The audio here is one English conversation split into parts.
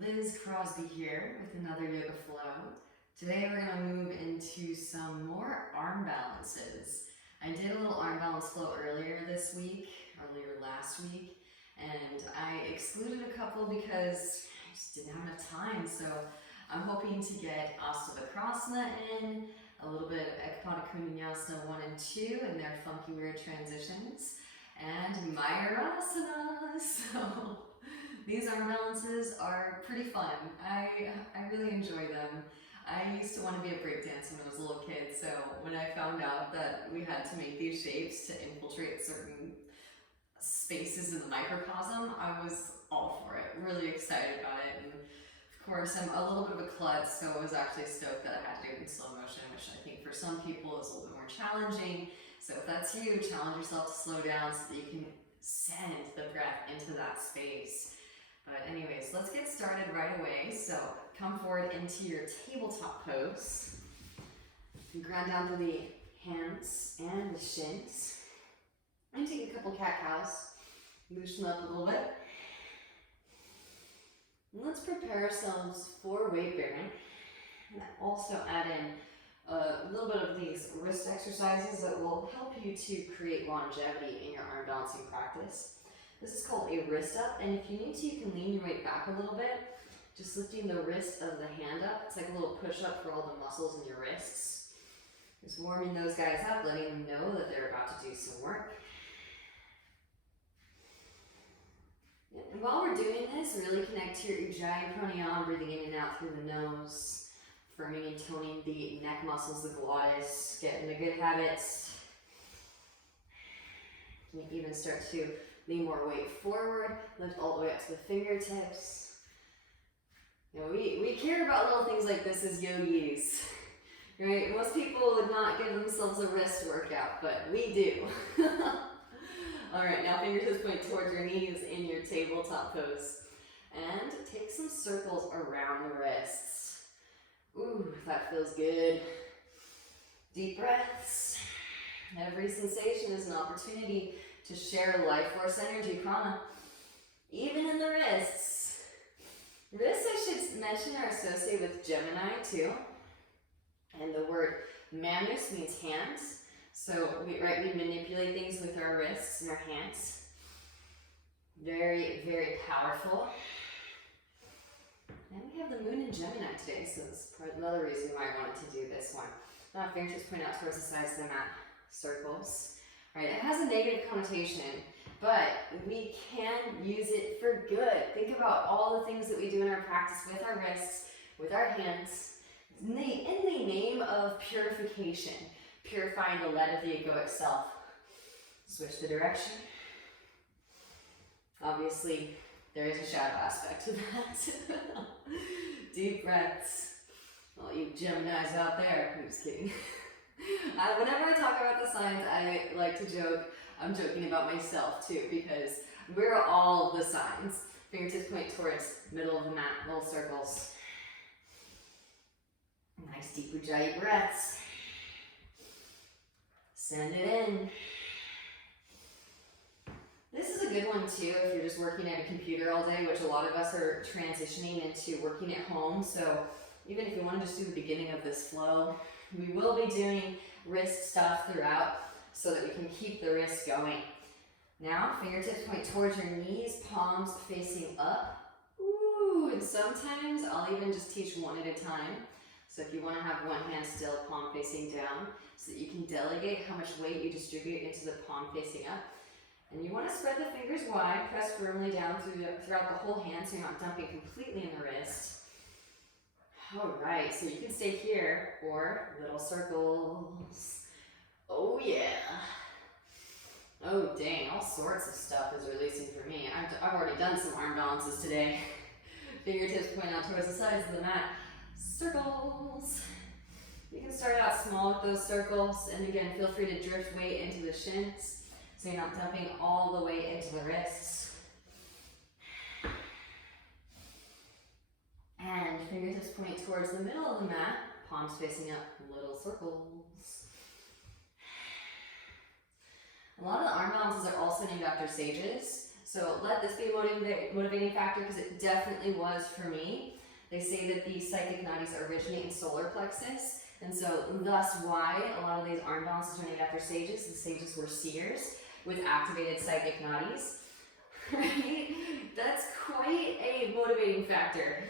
Liz Crosby here with another yoga flow. Today we're going to move into some more arm balances. I did a little arm balance flow earlier last week, and I excluded a couple because I just didn't have enough time. So I'm hoping to get Ashtavakrasana in, a little bit of Ekpada Kundinyasana 1 and 2 and their funky weird transitions, and Mayurasana. So these arm balances are pretty fun. I really enjoy them. I used to want to be a breakdancer when I was a little kid, so when I found out that we had to make these shapes to infiltrate certain spaces in the microcosm, I was all for it, really excited about it. And of course, I'm a little bit of a klutz, so I was actually stoked that I had to do it in slow motion, which I think for some people is a little bit more challenging. So if that's you, challenge yourself to slow down so that you can send the breath into that space. But anyways, let's get started right away. So come forward into your tabletop pose. You ground down through the hands and the shins. And take a couple cat-cows. Loosen up a little bit. And let's prepare ourselves for weight bearing. And also add in a little bit of these wrist exercises that will help you to create longevity in your arm balancing practice. This is called a wrist up, and if you need to, you can lean your weight back a little bit, just lifting the wrist of the hand up. It's like a little push up for all the muscles in your wrists. Just warming those guys up, letting them know that they're about to do some work. And while we're doing this, really connect to your Ujjayi Pranayama, breathing in and out through the nose, firming and toning the neck muscles, the glottis, getting the good habits. You can even start to lean more weight forward, lift all the way up to the fingertips. You know, we care about little things like this as yogis, right? Most people would not give themselves a wrist workout, but we do. All right, now fingertips point towards your knees in your tabletop pose. And take some circles around the wrists. Ooh, that feels good. Deep breaths. Every sensation is an opportunity to share life force energy, prana, even in the wrists. Wrists, I should mention, are associated with Gemini too. And the word manus means hands. So we manipulate things with our wrists and our hands. Very, very powerful. And we have the moon in Gemini today, so that's another reason why I wanted to do this one. Now fingertips point out towards the sides of the mat, circles. Right, it has a negative connotation, but we can use it for good. Think about all the things that we do in our practice with our wrists, with our hands, in the name of purification, purifying the lead of the egoic self. Switch the direction. Obviously, there is a shadow aspect to that. Deep breaths. All you Geminis out there, I'm just kidding. Whenever I talk about the signs, I like to joke, I'm joking about myself too, because we're all the signs. Fingertips point towards middle of the mat, little circles. Nice deep Ujjayi breaths. Send it in. This is a good one too if you're just working at a computer all day, which a lot of us are transitioning into working at home. So even if you want to just do the beginning of this flow, we will be doing wrist stuff throughout so that we can keep the wrist going. Now, fingertips point towards your knees, palms facing up. Ooh, and sometimes I'll even just teach one at a time. So if you want to have one hand still, palm facing down, so that you can delegate how much weight you distribute into the palm facing up. And you want to spread the fingers wide, press firmly down throughout the whole hand so you're not dumping completely in the wrist. All right, so you can stay here or little circles. Oh yeah. Oh dang, all sorts of stuff is releasing for me. I've already done some arm balances today. Fingertips point out towards the sides of the mat. Circles. You can start out small with those circles, and again, feel free to drift weight into the shins so you're not dumping all the weight into the wrists. And fingertips point towards the middle of the mat, palms facing up, little circles. A lot of the arm balances are also named after sages. So let this be a motivating factor, because it definitely was for me. They say that the psychic nadis originate in solar plexus, and so thus why a lot of these arm balances are named after sages. The sages were seers with activated psychic nadis, right? That's quite a motivating factor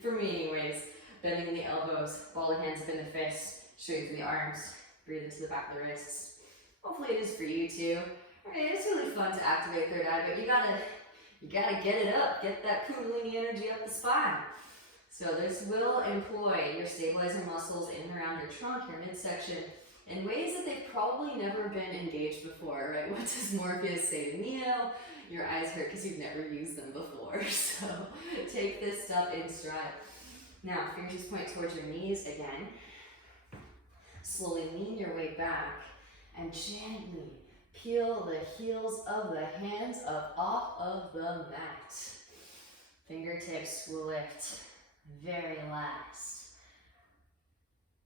for me anyways. Bending in the elbows, ball the hands up in the fists, straight through the arms, breathe into the back of the wrists. Hopefully it is for you too. Alright, it's really fun to activate third eye, but you gotta get it up, get that kundalini energy up the spine. So this will employ your stabilizing muscles in and around your trunk, your midsection, in ways that they've probably never been engaged before, right? What does Morpheus say to Neo? Your eyes hurt because you've never used them before. So take this stuff in stride. Now, fingertips point towards your knees again. Slowly lean your way back and gently peel the heels of the hands up off of the mat. Fingertips will lift very last.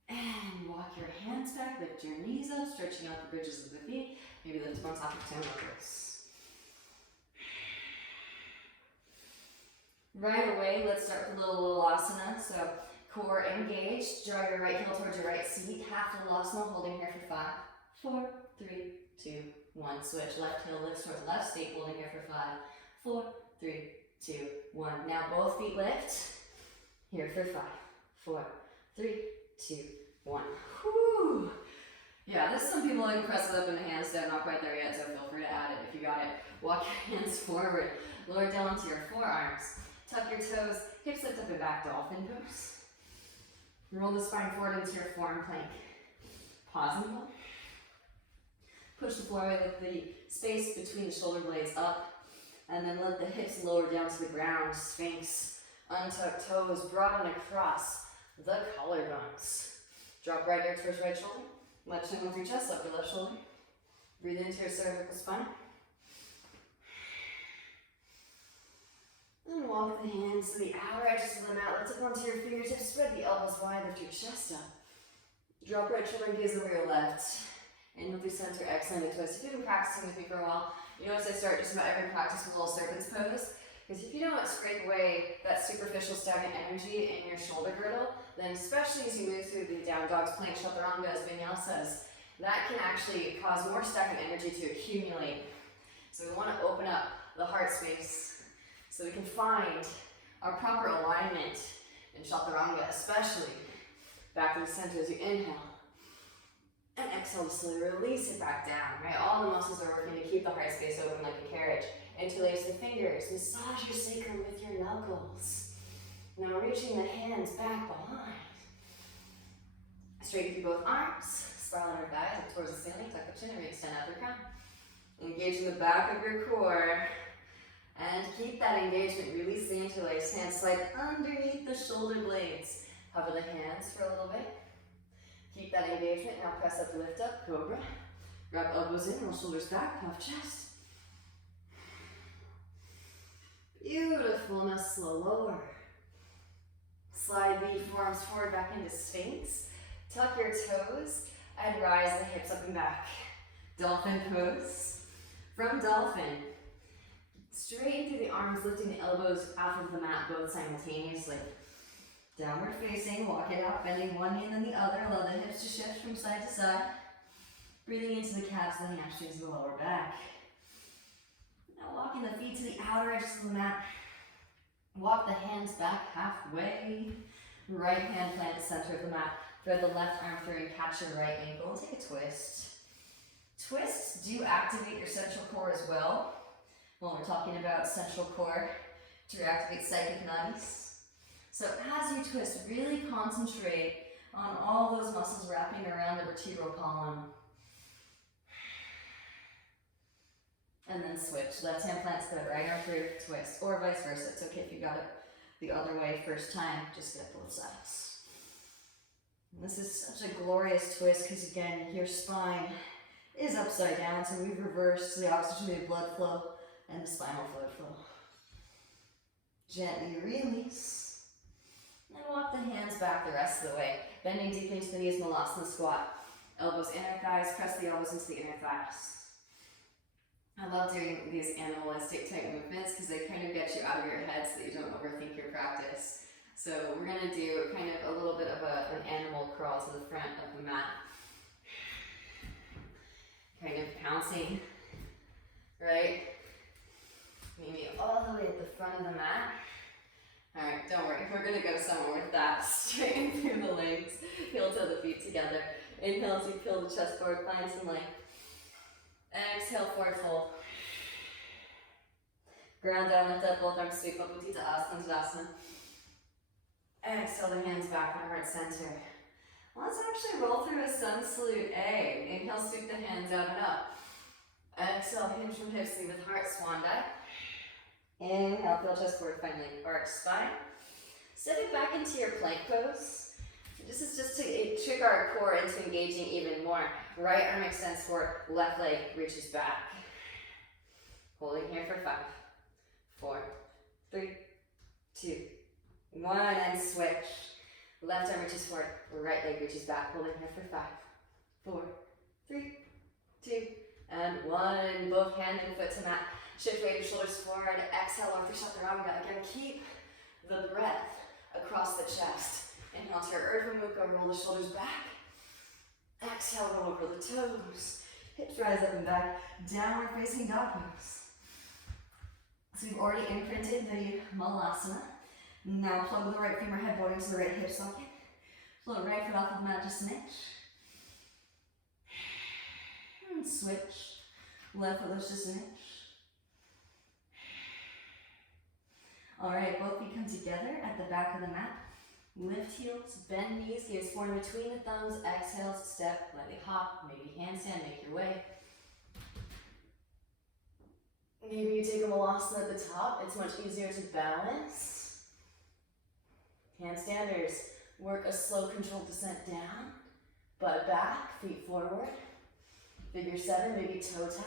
And walk your hands back, lift your knees up, stretching out the bridges of the feet. Maybe lift them on top of toes. Right away, let's start with a little asana. So core engaged, draw your right heel towards your right seat, half asana, holding here for 5, 4, 3, 2, 1. Switch, left heel lifts towards left, stay holding here for 5, 4, 3, 2, 1. Now both feet lift, here for 5, 4, 3, 2, 1. Whew. Yeah, this is some people like press it up in the handstand, not quite there yet, so feel free to add it if you got it. Walk your hands forward, lower down to your forearms. Tuck your toes, hips lift up and back, dolphin pose. Roll the spine forward into your forearm plank. Pause and hold. Push the floor away, lift the space between the shoulder blades up, and then let the hips lower down to the ground. Sphinx, untuck toes, broaden across the collarbones. Drop right ear towards right shoulder. Left chin with your chest, up your left shoulder. Breathe into your cervical spine. And walk the hands to the outer edges of the mat. Lift up onto your fingertips. Spread the elbows wide. Lift your chest up. Drop right shoulder and gaze over your left. Inhale through center, exhaling the twist. If you've been practicing with me for a while, you notice I start just about every practice with a little serpent's pose. Because if you don't scrape away that superficial stagnant energy in your shoulder girdle, then especially as you move through the down dog's plank, chaturanga, as Vinyal says, that can actually cause more stagnant energy to accumulate. So we want to open up the heart space so we can find our proper alignment in chaturanga, especially back to the center as you inhale. And exhale to slowly release it back down, right? All the muscles are working to keep the heart space open like a carriage. Interlace the fingers, massage your sacrum with your knuckles. Now reaching the hands back behind. Straighten through both arms, spiral your thighs up towards the ceiling, tuck the chin and extend out the crown. Engage in the back of your core. And keep that engagement, release the interlace. Hands slide underneath the shoulder blades. Hover the hands for a little bit. Keep that engagement. Now press up, lift up, cobra. Grab elbows in, roll shoulders back, puff chest. Beautiful. Now slow lower. Slide the forearms forward back into Sphinx. Tuck your toes and rise the hips up and back. Dolphin pose. From dolphin, straighten through the arms, lifting the elbows out of the mat, both simultaneously. Downward facing, walk it out, bending one knee and then the other. Allow the hips to shift from side to side. Breathing into the calves and the hamstrings of the lower back. Now walking the feet to the outer edges of the mat. Walk the hands back halfway. Right hand plant at the center of the mat. Thread the left arm through and catch your right ankle. Take a twist. Twists do activate your central core as well. When we're talking about central core to reactivate psychic nadis. So as you twist, really concentrate on all those muscles wrapping around the vertebral column. And then switch. Left hand plants the right arm through, twist, or vice versa. It's okay if you got it the other way first time, just get both sides. And this is such a glorious twist because again, your spine is upside down, so we've reversed the oxygenated blood flow and the spinal fluid flow. Gently release. And walk the hands back the rest of the way. Bending deeply into the knees, Malasana squat. Elbows inner thighs, press the elbows into the inner thighs. I love doing these animalistic type movements because they kind of get you out of your head so that you don't overthink your practice. So we're going to do kind of a little bit of an animal crawl to the front of the mat. Kind of pouncing, right? Maybe all the way at the front of the mat. Alright, don't worry, we're going to go somewhere with that. Straighten through the legs, heel to the feet together. Inhale as you peel the chest forward, find some length. Exhale, forward fold. Ground down, lift up both arms, sweep up Utthita Asana. Exhale the hands back in heart center. Let's actually roll through a sun salute A. Inhale, sweep the hands out and up. Exhale, hinge from hips, lead with heart, swan dive. Inhale, peel chest forward, find length, arch spine. Step it back into your plank pose. This is just to trick our core into engaging even more. Right arm extends forward, left leg reaches back. Holding here for 5, 4, 3, 2, 1, and switch. Left arm reaches forward, right leg reaches back. Holding here for 5, 4, 3, 2, and 1. Both hand and foot to mat. Shift weight, shoulders forward. Exhale, arm for chaturanga. Again, keep the breath across the chest. Inhale to your Urdhva Mukha, roll the shoulders back. Exhale, roll over the toes. Hips rise up and back. Downward facing dog pose. So we've already imprinted the Malasana. Now plug the right femur headboard into the right hip socket. Float right foot off of the mat just an inch. And switch. Left foot lifts just an inch. Alright, both feet come together at the back of the mat. Lift heels, bend knees, gaze forward in between the thumbs. Exhale, step, lightly hop, maybe handstand, make your way. Maybe you take a Malasana at the top. It's much easier to balance. Handstanders, work a slow controlled descent down. Butt back, feet forward. Figure 7, maybe toe tap.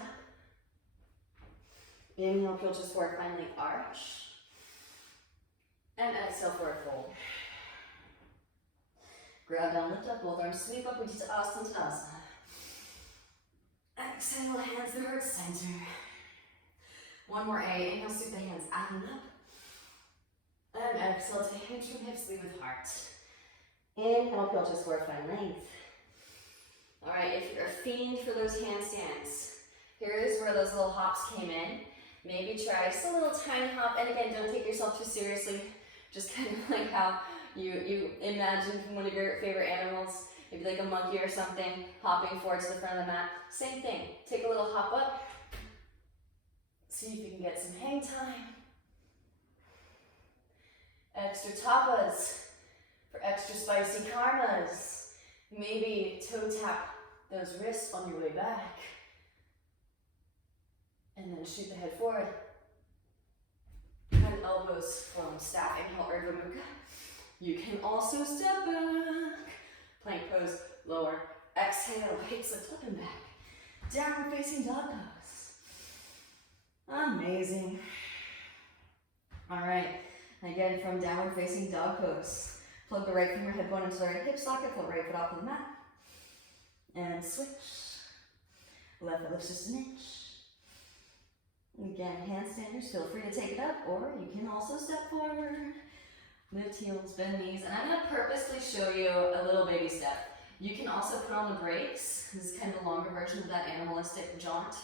Inhale, peel just forward, find length, arch. And exhale, forward fold. Ground down, lift up, both arms sweep up, Utthita Asana. Exhale, hands to heart center. One more A, inhale, sweep the hands out and up. And exhale to hinge from hips, lead with heart. Inhale, peel chest forward, find length. Alright, if you're a fiend for those handstands, here is where those little hops came in. Maybe try just a little tiny hop, and again, don't take yourself too seriously. Just kind of like how you imagine from one of your favorite animals, maybe like a monkey or something, hopping forward to the front of the mat. Same thing, take a little hop up, see if you can get some hang time. Extra tapas for extra spicy karmas. Maybe toe tap those wrists on your way back. And then shoot the head forward. And elbows from staff. Inhale, Urdhva Mukha. You can also step back. Plank pose, lower. Exhale, hips lift up and back. Downward facing dog pose. Amazing. All right, again from downward facing dog pose. Plug the right femur head bone into the right hip socket, float right foot off of the mat. And switch. Left foot lifts just an inch. Again, handstanders, feel free to take it up, or you can also step forward. Lift heels, bend knees, and I'm going to purposely show you a little baby step. You can also put on the brakes. This is kind of a longer version of that animalistic jaunt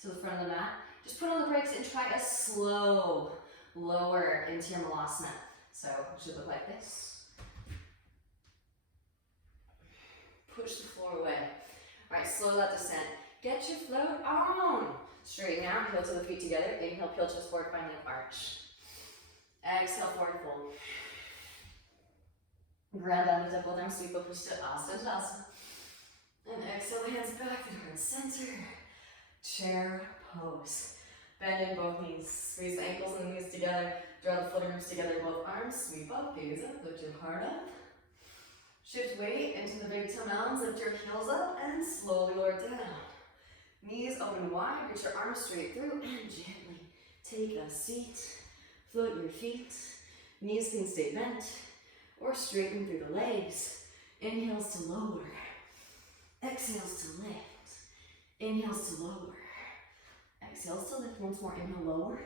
to the front of the mat. Just put on the brakes and try a slow lower into your Malasana. So it should look like this. Push the floor away. All right, slow that descent. Get your float on. Straighten out, heel to the feet together. Inhale, peel chest forward, find an arch. Exhale, forward fold. Ground down, lift up both arms, sweep up, push to Asana. And exhale, hands back to heart center. Chair pose. Bend in both knees. Squeeze the ankles and the knees together. Draw the foot ribs together, both arms. Sweep up, gaze up, lift your heart up. Shift weight into the big toe mounds, lift your heels up, and slowly lower down. Knees open wide, reach your arms straight through, and gently take a seat. Float your feet. Knees can stay bent or straighten through the legs. Inhales to lower. Exhales to lift. Inhales to lower. Exhale, still lift once more. Inhale, lower.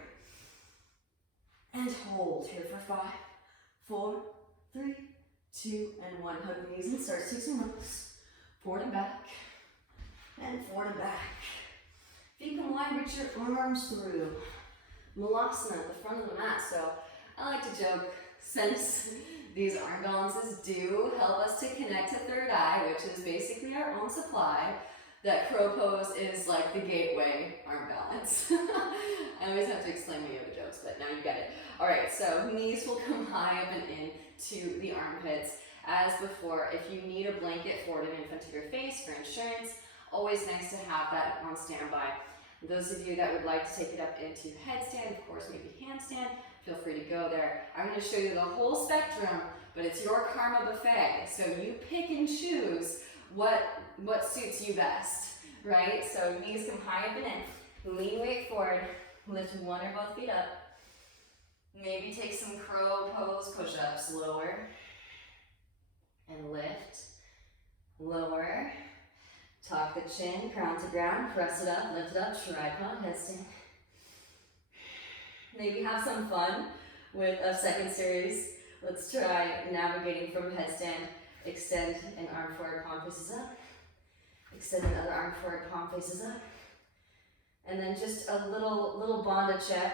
And hold here for 5, 4, 3, 2, and 1. Hug the knees and start 6 and rows. Forward and back. And forward and back. Feet come wide, reach your arms through. Malasana at the front of the mat. So I like to joke, since these arm balances do help us to connect to third eye, which is basically our own supply, that crow pose is like the gateway arm balance. I always have to explain my yoga jokes, but now you get it. All right, so knees will come high up and in to the armpits. As before, if you need a blanket forward and in front of your face for insurance, always nice to have that on standby. Those of you that would like to take it up into headstand, of course, maybe handstand, feel free to go there. I'm going to show you the whole spectrum, but it's your karma buffet. So you pick and choose what suits you best, right? So knees come high up and in. Lean weight forward. Lift one or both feet up. Maybe take some crow pose push-ups. Lower. And lift. Lower. Tuck the chin, crown to ground. Press it up, lift it up. Tripod, headstand. Maybe have some fun with a second series. Let's try navigating from headstand. Extend an arm forward, palm faces up. Extend another arm forward, palm faces up. And then just a little bandha check.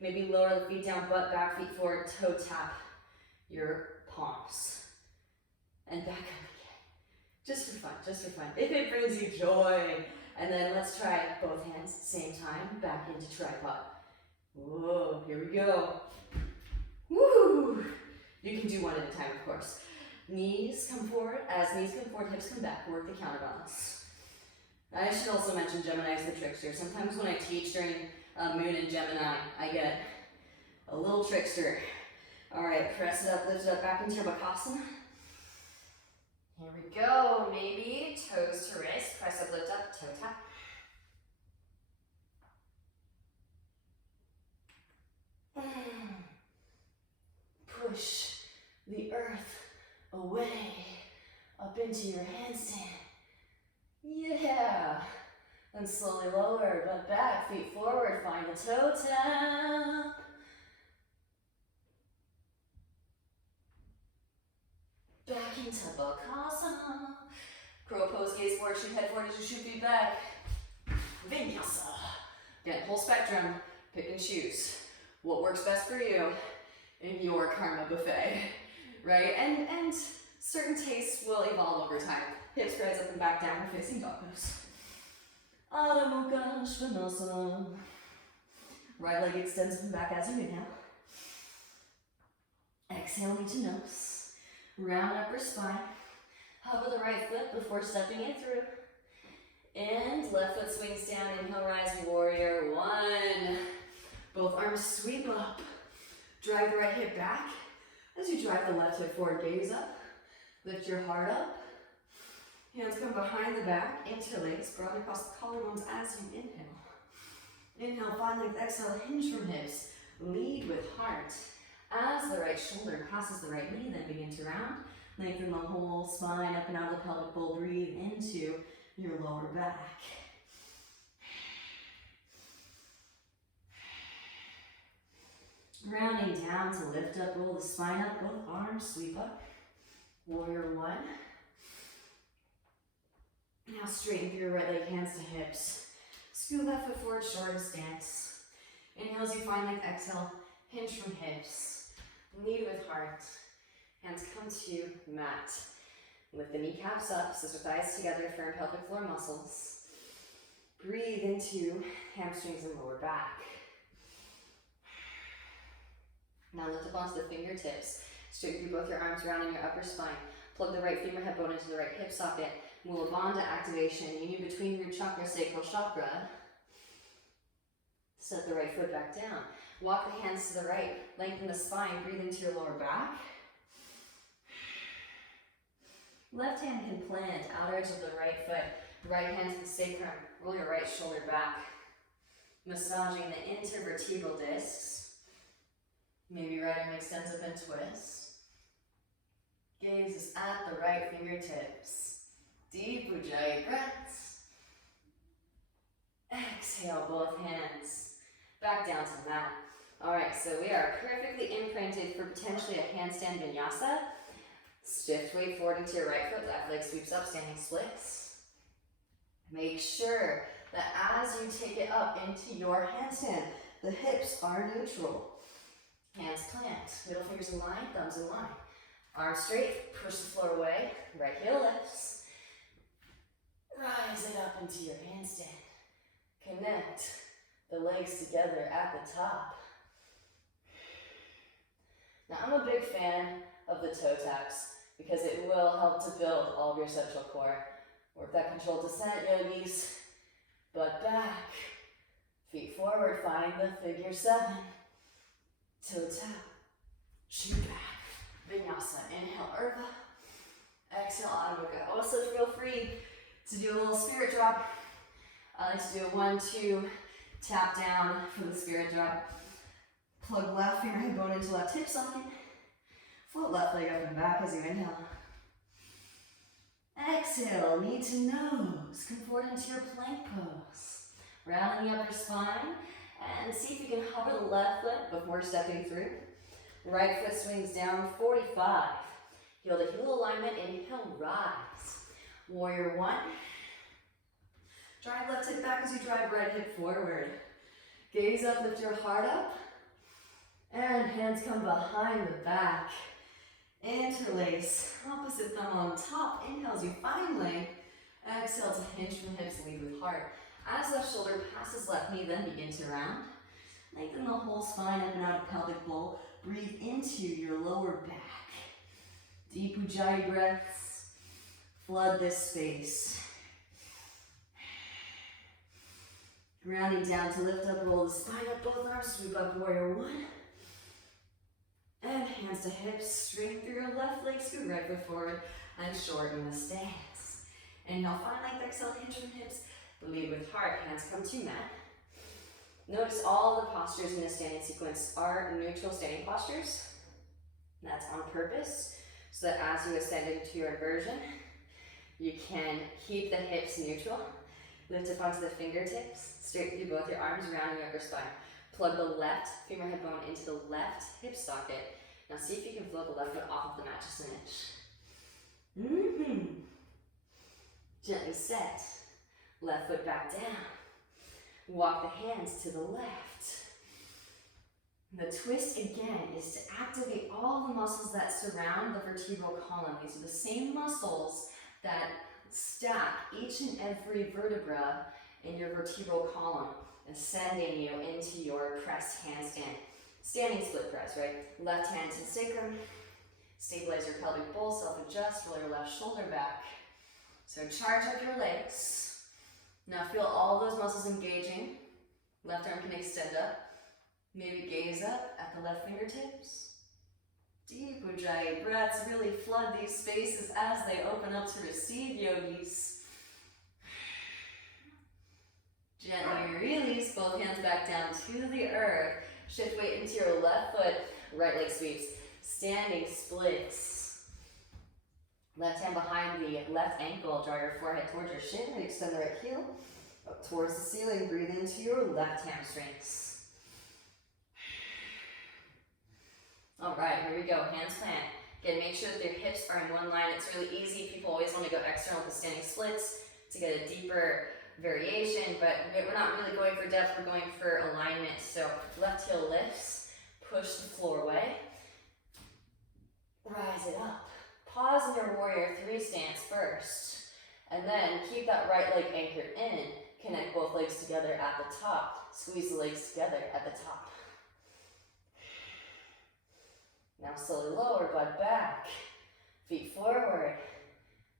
Maybe lower the feet down, butt back, feet forward, toe tap your palms. And back up again. Just for fun, just for fun. If it brings you joy. And then let's try both hands, same time, back into tripod. Whoa, here we go. Woo! You can do one at a time, of course. Knees come forward. As knees come forward, hips come back. Work the counterbalance. I should also mention Gemini is the trickster. Sometimes when I teach during Moon and Gemini, I get a little trickster. All right, press it up, lift it up, back into your microcosm. Here we go. Maybe toes to wrist. Press up, lift up, toe tap. Push the earth away, up into your handstand. Yeah. Then slowly lower, butt back, feet forward, find the toe tap. Back into Bakasana. Crow pose, gaze forward, shoot head forward as you shoot feet back. Vinyasa. Again, whole spectrum, pick and choose. What works best for you in your karma buffet, right? And certain tastes will evolve over time. Hips rise up and back down, we're facing dog nose. Adho Mukha Svanasana. Right leg extends up and back as you inhale. Exhale, knee to nose. Round upper spine. Hover the right foot before stepping it through. And left foot swings down. Inhale, rise, warrior one. Both arms sweep up. Drive the right hip back. As you drive the left hip forward, gaze up. Lift your heart up. Hands come behind the back, interlace, broaden across the collarbones as you inhale. Inhale, find length, exhale, hinge from hips. Lead with heart. As the right shoulder crosses the right knee, then begin to round. Lengthen the whole spine up and out of the pelvic bowl. Breathe into your lower back. Rounding down to lift up, roll the spine up, both arms sweep up. Warrior one. Now straighten through your right leg, hands to hips. Scoot left foot forward, shortest stance. Inhale as you find length, exhale, hinge from hips. Lead with heart. Hands come to mat. Lift the kneecaps up, sister thighs together, firm pelvic floor muscles. Breathe into hamstrings and lower back. Now lift up onto the fingertips. Straighten through both your arms, rounding your upper spine. Plug the right femur head bone into the right hip socket. Mula Bandha activation, union between your chakra, sacral chakra. Set the right foot back down. Walk the hands to the right. Lengthen the spine. Breathe into your lower back. Left hand can plant, outer edge of the right foot. Right hand to the sacrum. Roll your right shoulder back. Massaging the intervertebral discs. Maybe right arm extends up and twist. Gaze is at the right fingertips. Deep Ujjayi breaths. Exhale, both hands back down to the mat. All right, so we are perfectly imprinted for potentially a handstand vinyasa. Shift weight forward into your right foot, left leg sweeps up, standing splits. Make sure that as you take it up into your handstand, the hips are neutral. Hands plant, middle fingers in line, thumbs in line. Arms straight, push the floor away, right heel lifts. Rise it up into your handstand. Connect the legs together at the top. Now I'm a big fan of the toe taps because it will help to build all of your central core. Work that controlled descent, yogis. Butt back, feet forward, find the figure 7. Toe tap, shoot back, vinyasa. Inhale, Urdhva. Exhale, Adho Mukha. Also feel free to do a little spirit drop. I like to do a 1-2 tap down for the spirit drop. Plug left finger head bone into left hip socket. Float left leg up and back as you inhale. Exhale, knee to nose. Come forward into your plank pose. Round the upper spine. And see if you can hover the left foot before stepping through. Right foot swings down 45. Heel to heel alignment. Inhale, rise. Warrior 1. Drive left hip back as you drive right hip forward. Gaze up, lift your heart up. And hands come behind the back. Interlace, opposite thumb on top. Inhale as you find length. Exhale to hinge from hips, lead with heart. As left shoulder passes left knee, then begin to round. Lengthen the whole spine up and out of pelvic bowl. Breathe into your lower back. Deep Ujjayi breaths. Flood this space. Grounding down to lift up, roll the spine up, both arms, sweep up, warrior 1. And hands to hips, straight through your left leg, scoot right foot forward, and shorten the stance. Inhale, find length, exhale, hinge from hips, lead with heart, hands come to mat. Notice all the postures in the standing sequence are neutral standing postures. That's on purpose, so that as you ascend into your inversion, you can keep the hips neutral. Lift up onto the fingertips, straight through both your arms, round your upper spine. Plug the left femur head bone into the left hip socket. Now see if you can float the left foot off of the mat just an inch. Gently set. Left foot back down. Walk the hands to the left. The twist again is to activate all the muscles that surround the vertebral column. These are the same muscles that stack each and every vertebra in your vertebral column, ascending you into your pressed handstand. Standing split press, right? Left hand to sacrum. Stabilize your pelvic bowl, self-adjust, roll your left shoulder back. So charge up your legs. Now feel all those muscles engaging. Left arm can extend up. Maybe gaze up at the left fingertips. Deep Ujjayi breaths really flood these spaces as they open up to receive, yogis. Gently release, both hands back down to the earth. Shift weight into your left foot, right leg sweeps. Standing splits. Left hand behind the left ankle, draw your forehead towards your shin, and extend the right heel up towards the ceiling. Breathe into your left hamstrings. All right, here we go, hands plant. Again, make sure that your hips are in one line. It's really easy. People always want to go external with the standing splits to get a deeper variation, but we're not really going for depth, we're going for alignment. So left heel lifts, push the floor away, rise it up. Pause in your warrior 3 stance first, and then keep that right leg anchored in. Connect both legs together at the top. Squeeze the legs together at the top. Now slowly lower, butt back, feet forward.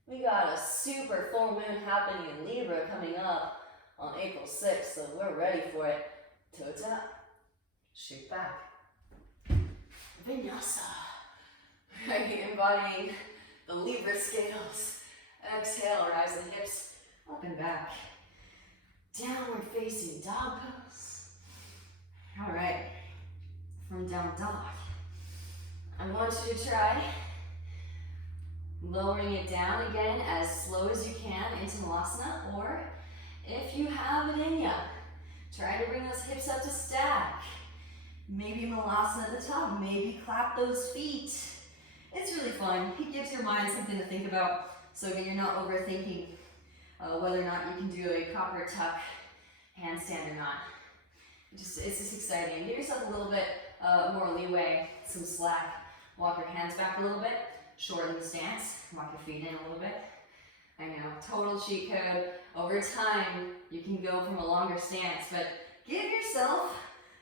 We got a super full moon happening in Libra coming up on April 6th, so we're ready for it. Toe tap, shoot back. Vinyasa. Right, embodying the Libra scales. Exhale, rise the hips up and back. Downward facing dog pose. All right, from down dog, I want you to try lowering it down again as slow as you can into Malasana, or If you have it in ya, try to bring those hips up to stack. Maybe malasana at the top, maybe clap those feet. It's really fun. It gives your mind something to think about so that you're not overthinking whether or not you can do a proper tuck handstand or not. It's just exciting. Give yourself a little bit more leeway, some slack. Walk your hands back a little bit, shorten the stance, walk your feet in a little bit. I know, total cheat code. Over time, you can go from a longer stance, but give yourself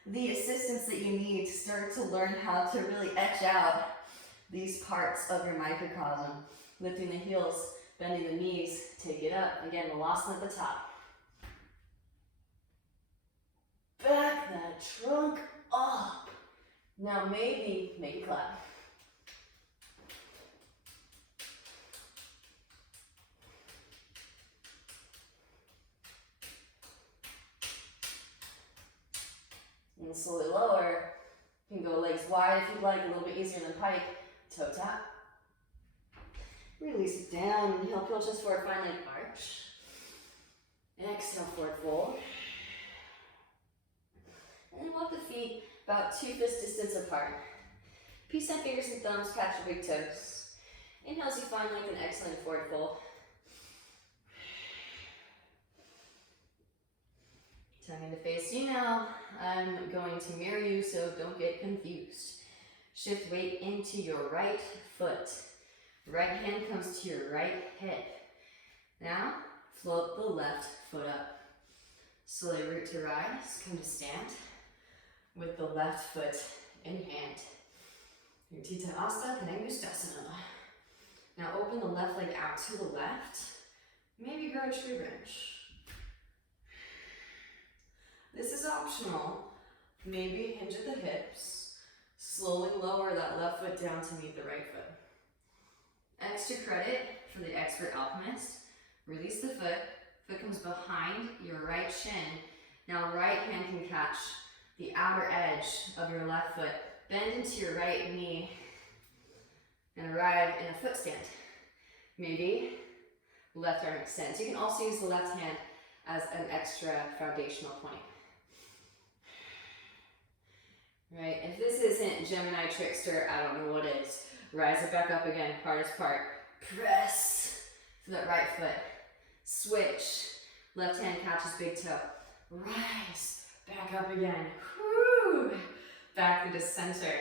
the assistance that you need to start to learn how to really etch out these parts of your microcosm. Lifting the heels, bending the knees, take it up. Again, malasana at the top. Back that trunk up. Now maybe make it clap. And slowly lower. You can go legs wide if you'd like, a little bit easier than pike. Toe tap. Release it down. Inhale, pull chest forward, find leg arch. Exhale, forward fold. And then walk the feet about 2 fist distance apart. Peace sign fingers and thumbs, catch your big toes. Inhale as you find length and exhale, forward fold. Turning to face you now. I'm going to mirror you, so don't get confused. Shift weight into your right foot. Right hand comes to your right hip. Now, float the left foot up. Slowly root to rise, come to stand with the left foot in hand. Utthita Asta Kanengustasana. Now open the left leg out to the left. Maybe grow a tree branch. This is optional. Maybe hinge at the hips. Slowly lower that left foot down to meet the right foot. Extra credit for the expert alchemist. Release the foot. Foot comes behind your right shin. Now right hand can catch the outer edge of your left foot. Bend into your right knee and arrive in a foot stand. Maybe left arm extends. You can also use the left hand as an extra foundational point. Right, if this isn't Gemini Trickster, I don't know what is. Rise it back up again, hardest part. Press to that right foot. Switch. Left hand catches big toe. Rise. Back up again. Woo. Back through the center.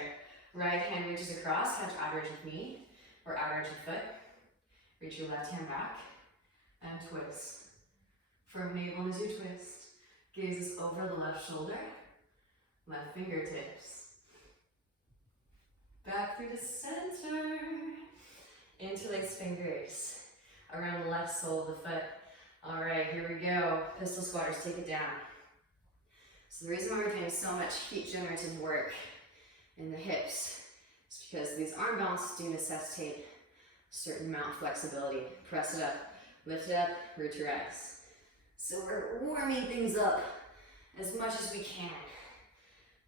Right hand reaches across, catch outer edge of knee or outer edge of foot. Reach your left hand back and twist. From navel as you twist. Gazes over the left shoulder. Left fingertips. Back through the center. Interlace fingers around the left sole of the foot. All right, here we go. Pistol squatters, take it down. So the reason why we're doing so much heat generative work in the hips is because these arm balances do necessitate a certain amount of flexibility. Press it up, lift it up, root to rise. So we're warming things up as much as we can.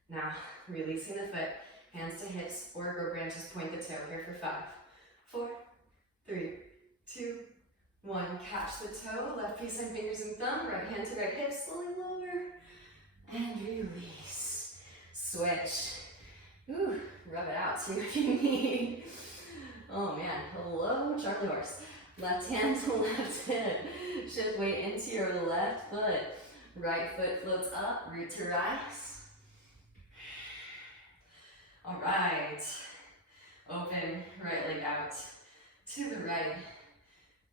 Now, releasing the foot, hands to hips, or grow branches, point the toe. Here for 5, 4, 3, 2, 1. Catch the toe, left piece on fingers and thumb, right hand to right hip, slowly lower, and release. Switch. Ooh, rub it out, see what you need. Oh man, hello, Charlie horse. Left hand to left hip. Shift weight into your left foot. Right foot floats up, root to rise. All right, open right leg out to the right.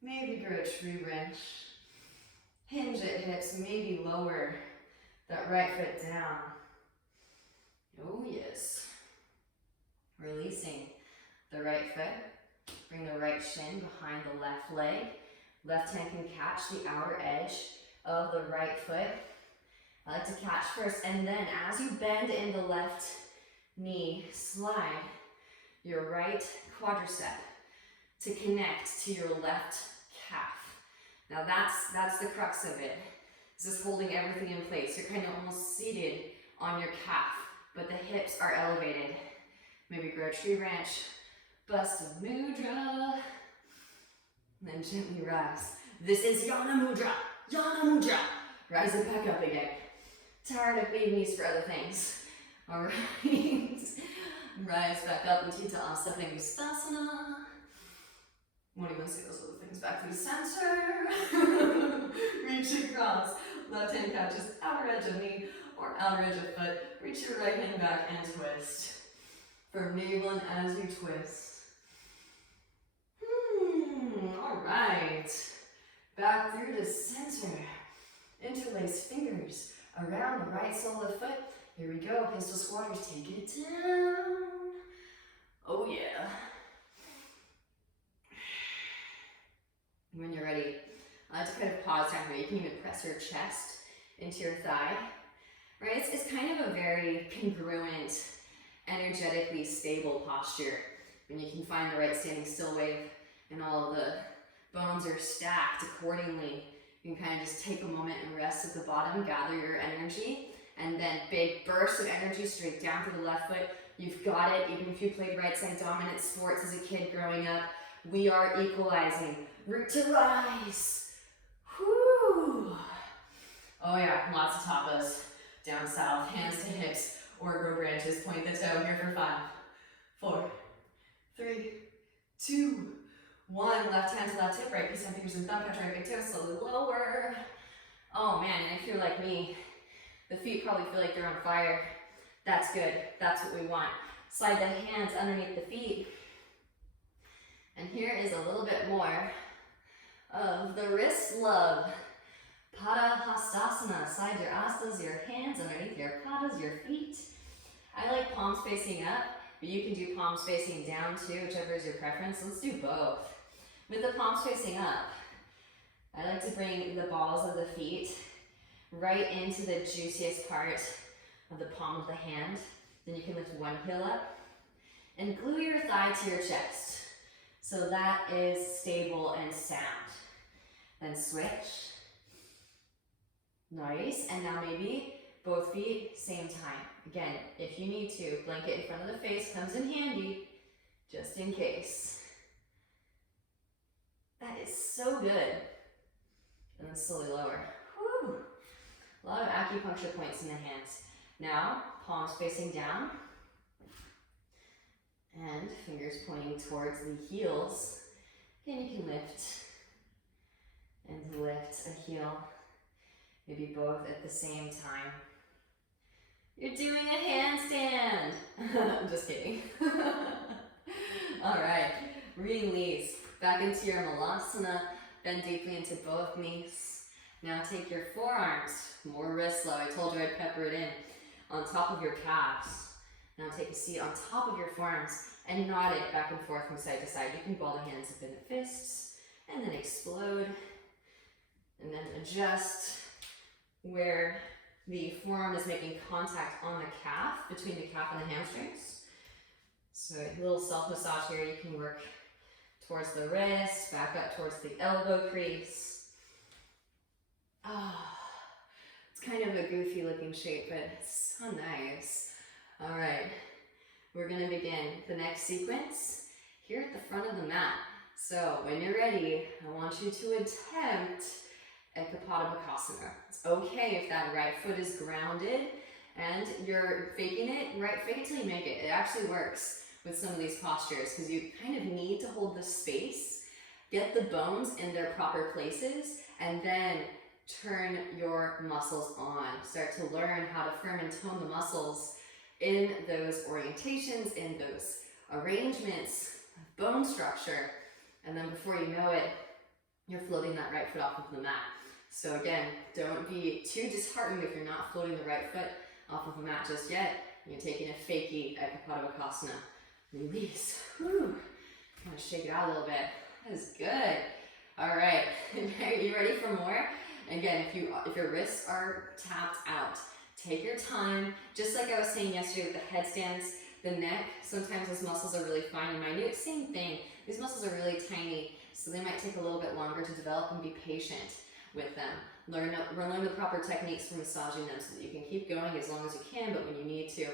Maybe grow a tree branch. Hinge at hips, maybe lower that right foot down. Oh yes. Releasing the right foot. Bring the right shin behind the left leg. Left hand can catch the outer edge of the right foot. I like to catch first, and then as you bend in the left knee, slide your right quadricep to connect to your left calf. Now that's the crux of it. This is holding everything in place. You're kind of almost seated on your calf, but the hips are elevated. Maybe grow a tree branch, bust a mudra, and then gently rise. This is Yana Mudra. Yana Mudra. Rise it back up again. Tired of being used for other things. All right. Rise back up into Asana. What do you want to say those little things back through the center? Reach across. Left hand catches outer edge of knee or outer edge of foot. Reach your right hand back and twist. From navel in as you twist. All right. Back through the center. Interlace fingers around the right sole of the foot. Here we go. Pistol squatters. Take it down. Oh yeah. When you're ready, I like to kind of pause down here. You can even press your chest into your thigh. Right? It's kind of a very congruent, energetically stable posture. When you can find the right standing still wave and all of the bones are stacked accordingly. You can kind of just take a moment and rest at the bottom, gather your energy, and then big burst of energy straight down through the left foot. You've got it. Even if you played right side dominant sports as a kid growing up, we are equalizing. Root to rise. Whoo. Oh yeah, lots of tapas. Down south, hands to hips, or grow branches. Point the toe here for 5, 4, 3, 2, 1. Left hand to left hip, right piece on fingers and thumb, catch right big toe, slowly lower. Oh man, and if you're like me, the feet probably feel like they're on fire. That's good, that's what we want. Slide the hands underneath the feet. And here is a little bit more of the wrist love. Pada Hastasana. Slide your astas, your hands underneath your padas, your feet. I like palms facing up, but you can do palms facing down too, whichever is your preference. Let's do both. With the palms facing up, I like to bring the balls of the feet right into the juiciest part of the palm of the hand. Then you can lift one heel up and glue your thigh to your chest. So that is stable and sound. Then switch. Nice. And now maybe both feet, same time. Again, if you need to, blanket in front of the face comes in handy, just in case. That is so good. And then slowly lower. Whew. A lot of acupuncture points in the hands. Now, palms facing down. And fingers pointing towards the heels. And you can lift and lift a heel. Maybe both at the same time. You're doing a handstand. I'm just kidding. All right, release. Back into your malasana. Bend deeply into both knees. Now take your forearms, more wrist low. I told you I'd pepper it in. On top of your calves. Now take a seat on top of your forearms and nod it back and forth from side to side. You can ball the hands up into fists and then explode. And then adjust where the forearm is making contact on the calf, between the calf and the hamstrings. So a little self-massage here. You can work towards the wrist, back up towards the elbow crease. It's kind of a goofy looking shape, but it's so nice. All right, we're gonna begin the next sequence here at the front of the mat. So when you're ready, I want you to attempt Microcosm. It's okay if that right foot is grounded and you're faking it, right? Fake it till you make it. It actually works with some of these postures because you kind of need to hold the space, get the bones in their proper places, and then turn your muscles on. Start to learn how to firm and tone the muscles in those orientations, in those arrangements, bone structure, and then before you know it, you're floating that right foot off of the mat. So again, don't be too disheartened if you're not floating the right foot off of the mat just yet. You're taking a fakey Microcosm. Release. Whew. Kind of shake it out a little bit. That is good. All right. Are you ready for more? Again, if your wrists are tapped out, take your time. Just like I was saying yesterday with the headstands, the neck, sometimes those muscles are really fine and minute. Same thing. These muscles are really tiny, so they might take a little bit longer to develop, and be patient with them. Learn the proper techniques for massaging them so that you can keep going as long as you can, but when you need to,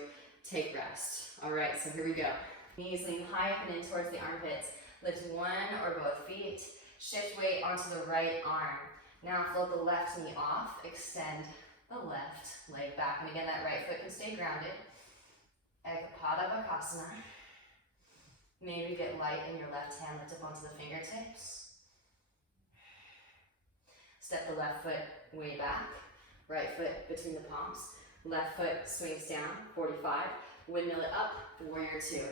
take rest. All right, so here we go. Knees lean high up and in towards the armpits. Lift one or both feet. Shift weight onto the right arm. Now float the left knee off, extend the left leg back, and again that right foot can stay grounded. Microcosm. Maybe get light in your left hand, lift up onto the fingertips. Step the left foot way back, right foot between the palms. Left foot swings down, 45. Windmill it up, warrior two.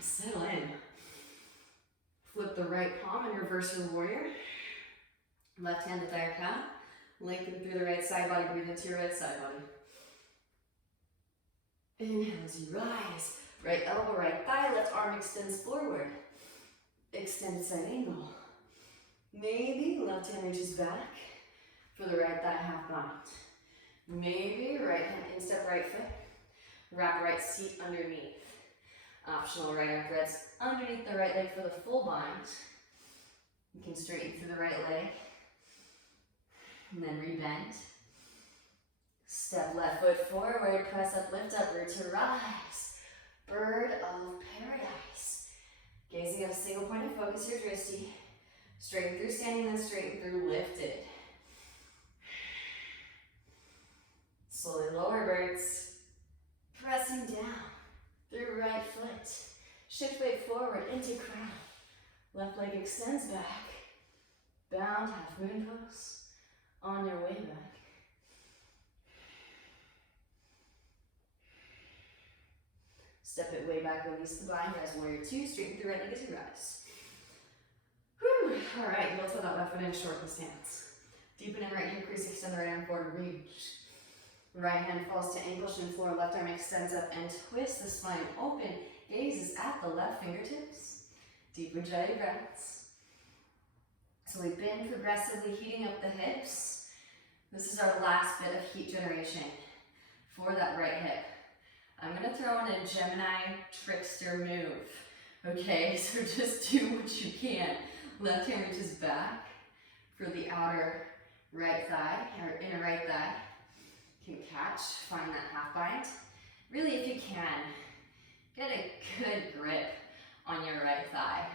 Settle in. Flip the right palm and reverse your warrior. Left hand to thigh calf. Lengthen through the right side body, breathe into your right side body. Inhale as you rise. Right elbow, right thigh, left arm extends forward. Extended side angle. Maybe left hand reaches back for the right thigh half bind. Maybe right hand instep right foot. Wrap right seat underneath. Optional right arm threads underneath the right leg for the full bind. You can straighten through the right leg. And then rebend. Step left foot forward, press up, lift up, root to rise. Bird of paradise. Gazing up, single point of focus, your drishti. Straighten through standing, then straighten through lifted. Slowly lower birds. Pressing down through right foot. Shift weight forward into crown. Left leg extends back. Bound half moon pose. On your way back. Step it way back, release the bind as warrior two, straighten through right leg as you rise. Whew. All right, you'll toe that left foot in, shorten stance. Deepen in right hip crease, extend the right arm forward, reach. Right hand falls to ankle, shin floor, left arm extends up and twist the spine open. Gaze is at the left fingertips. Deep ujjayi breaths. So we bend progressively, heating up the hips. This is our last bit of heat generation for that right hip. I'm gonna throw in a Gemini trickster move. Okay, so just do what you can. Left hand reaches back for the outer right thigh, or inner right thigh. You can catch, find that half bind. Really, if you can, get a good grip on your right thigh,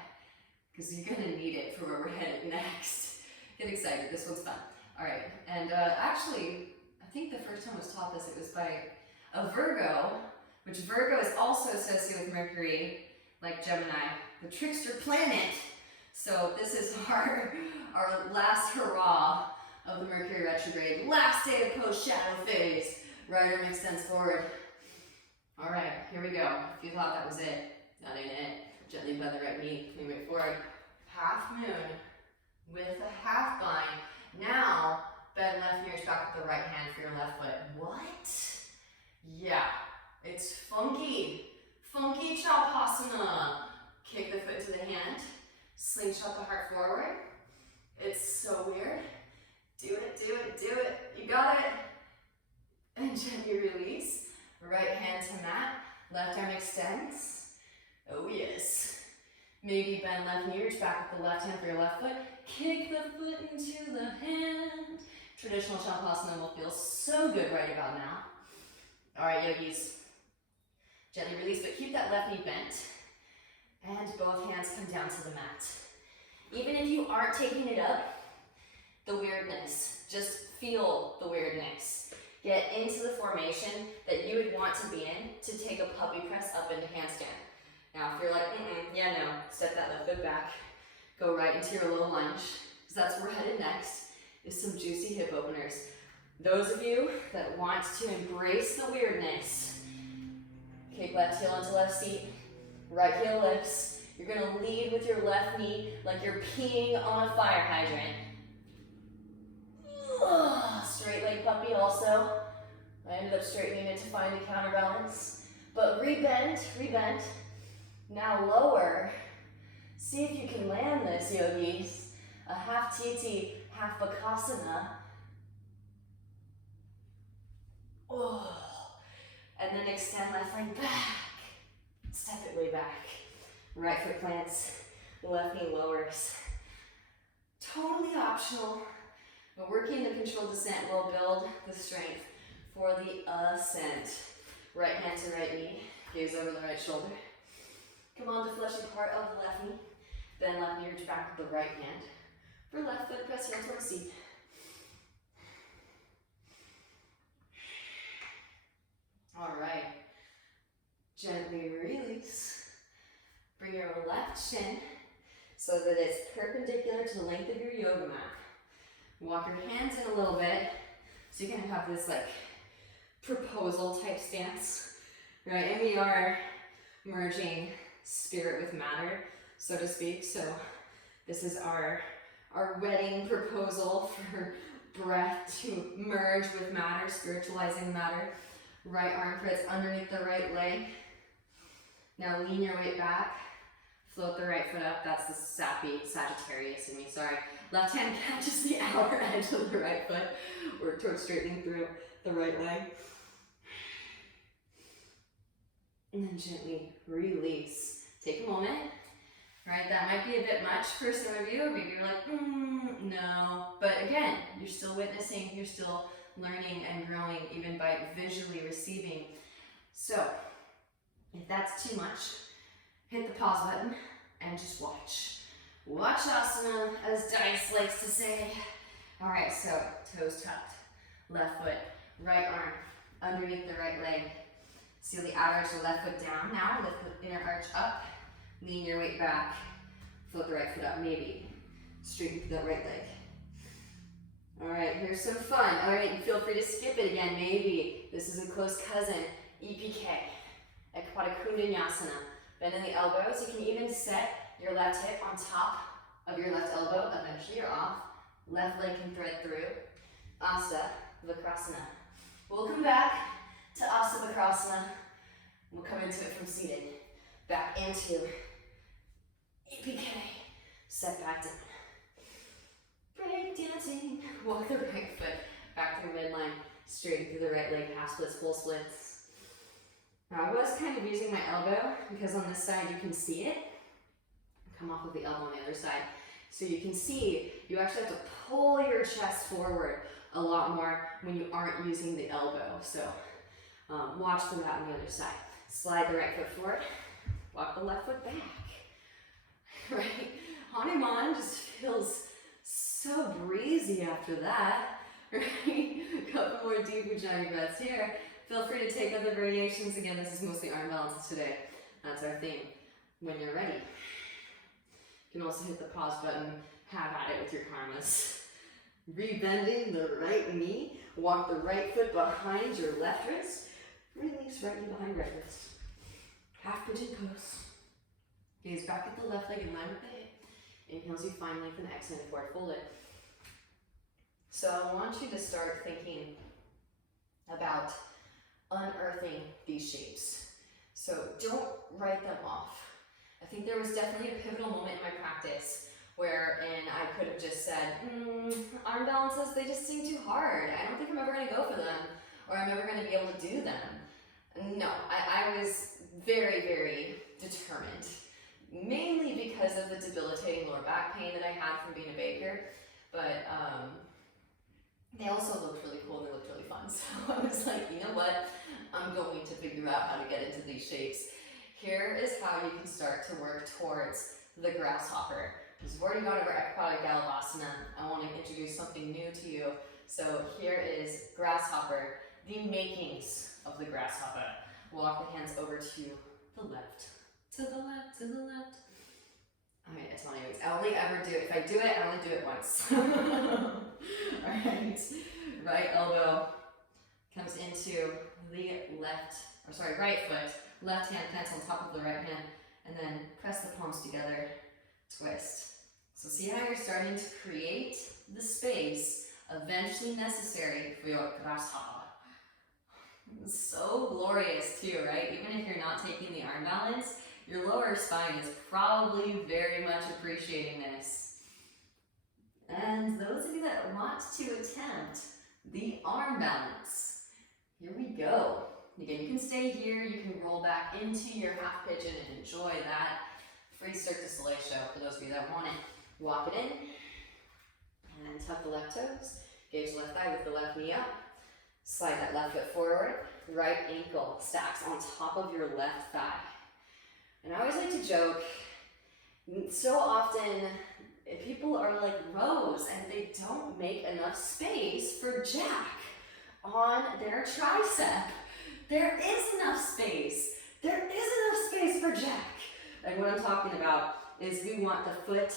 because you're gonna need it for where we're headed next. Get excited, this one's fun. All right, and actually, I think the first time I was taught this, it was by a Virgo, which Virgo is also associated with Mercury, like Gemini, the trickster planet. So this is our last hurrah of the Mercury retrograde. Last day of post-shadow phase. Right arm extends forward. All right, here we go. If you thought that was it, that ain't it. Gently bend the right knee, lean weight forward. Half moon with a half bind. Now, bend left knee back with the right hand for your left foot. What? Yeah, it's funky. Funky chapasana. Kick the foot to the hand. Slingshot the heart forward. It's so weird. Do it, do it, do it. You got it. And gently release. Right hand to mat. Left arm extends. Oh yes. Maybe bend left knee, reach back with the left hand for your left foot. Kick the foot into the hand. Traditional Shavasana will feel so good right about now. All right, yogis. Gently release, but keep that left knee bent. And both hands come down to the mat. Even if you aren't taking it up, the weirdness, just feel the weirdness. Get into the formation that you would want to be in to take a puppy press up into handstand. Now, if you're like, yeah, no, step that left foot back. Go right into your low lunge, because that's where we're headed next, is some juicy hip openers. Those of you that want to embrace the weirdness, kick left heel into left seat, right heel lifts. You're gonna lead with your left knee like you're peeing on a fire hydrant. Straight leg puppy also. I ended up straightening it to find a counterbalance. But rebend, rebend. Now lower. See if you can land this, yogis. A half titi, half bakasana. Oh. And then extend left leg back. Step it way back. Right foot plants, left knee lowers. Totally optional, but working the controlled descent will build the strength for the ascent. Right hand to right knee, gaze over the right shoulder. Come on to fleshy part of the left knee. Bend left knee, reach back with the right hand For left foot, press heel towards seat. All right. Gently release. Bring your left shin so that it's perpendicular to the length of your yoga mat. Walk your hands in a little bit so you can have this like proposal type stance, right? And we are merging spirit with matter, so to speak. So this is our wedding proposal for breath to merge with matter, spiritualizing matter. Right arm fits underneath the right leg. Now lean your weight back. Float the right foot up. That's the sappy Sagittarius in me, sorry. Left hand catches the outer edge of the right foot. Work towards straightening through the right leg. And then gently release. Take a moment. Right, that might be a bit much for some of you. Maybe you're like, no. But again, you're still witnessing, you're still learning and growing even by visually receiving. So, if that's too much, hit the pause button and just watch. Watch asana, as Dice likes to say. All right, so toes tucked, left foot, right arm underneath the right leg. Seal the outer edge of the left foot down. Now lift the inner arch up, lean your weight back, float the right foot up, maybe. Straighten through that right leg. All right, here's some fun. All right, you feel free to skip it again, maybe. This is a close cousin, EPK, Ekapada Kundanyasana. Bend in the elbows. You can even set your left hip on top of your left elbow. Eventually you're off. Left leg can thread through. Asta Vakrasana. We'll come back to Asta Vakrasana. We'll come into it from seated. Back into EPK. Set back down. Break dancing. Walk the right foot back through midline. Straighten through the right leg. Half splits, full splits. Now I was kind of using my elbow because on this side you can see it. Come off with the elbow on the other side. So you can see you actually have to pull your chest forward a lot more when you aren't using the elbow. So watch for that on the other side. Slide the right foot forward. Walk the left foot back. Right? Hanuman just feels so breezy after that. Right? A couple more deep Ujjayi breaths here. Feel free to take other variations. Again, this is mostly arm balances today. That's our theme. When you're ready, you can also hit the pause button, have at it with your karmas. Rebending the right knee, walk the right foot behind your left wrist, release right knee behind right wrist. Half pigeon pose. Gaze back at the left leg in line with the hip. Inhales, you find length and exhale, forward fold it. So I want you to start thinking about unearthing these shapes. So don't write them off. I think there was definitely a pivotal moment in my practice wherein I could have just said, arm balances, they just seem too hard. I don't think I'm ever going to go for them, or I'm ever going to be able to do them. No, I was very, very determined, mainly because of the debilitating lower back pain that I had from being a baker, but they also looked really cool, they looked really fun, so I was like, you know what, I'm going to figure out how to get into these shapes. Here is how you can start to work towards the grasshopper. Because we've already gone over Ekapada Galavasana, I want to introduce something new to you. So here is grasshopper, the makings of the grasshopper. Walk the hands over to the left, to the left, to the left. I mean, it's not anyways. I only ever do it, if I do it, I only do it once. Alright, right elbow comes into the right foot, left hand plants on top of the right hand, and then press the palms together, twist. So see how you're starting to create the space eventually necessary for your grasshopper. It's so glorious too, right? Even if you're not taking the arm balance, your lower spine is probably very much appreciating this. And those of you that want to attempt the arm balance, here we go. Again, you can stay here, you can roll back into your half pigeon and enjoy that free Cirque du Soleil show for those of you that want it. Walk it in, and then tuck the left toes, gauge the left thigh with the left knee up, slide that left foot forward, right ankle stacks on top of your left thigh. And I always like to joke, so often People are like rows and they don't make enough space for Jack on their tricep. There is enough space. There is enough space for Jack. And what I'm talking about is we want the foot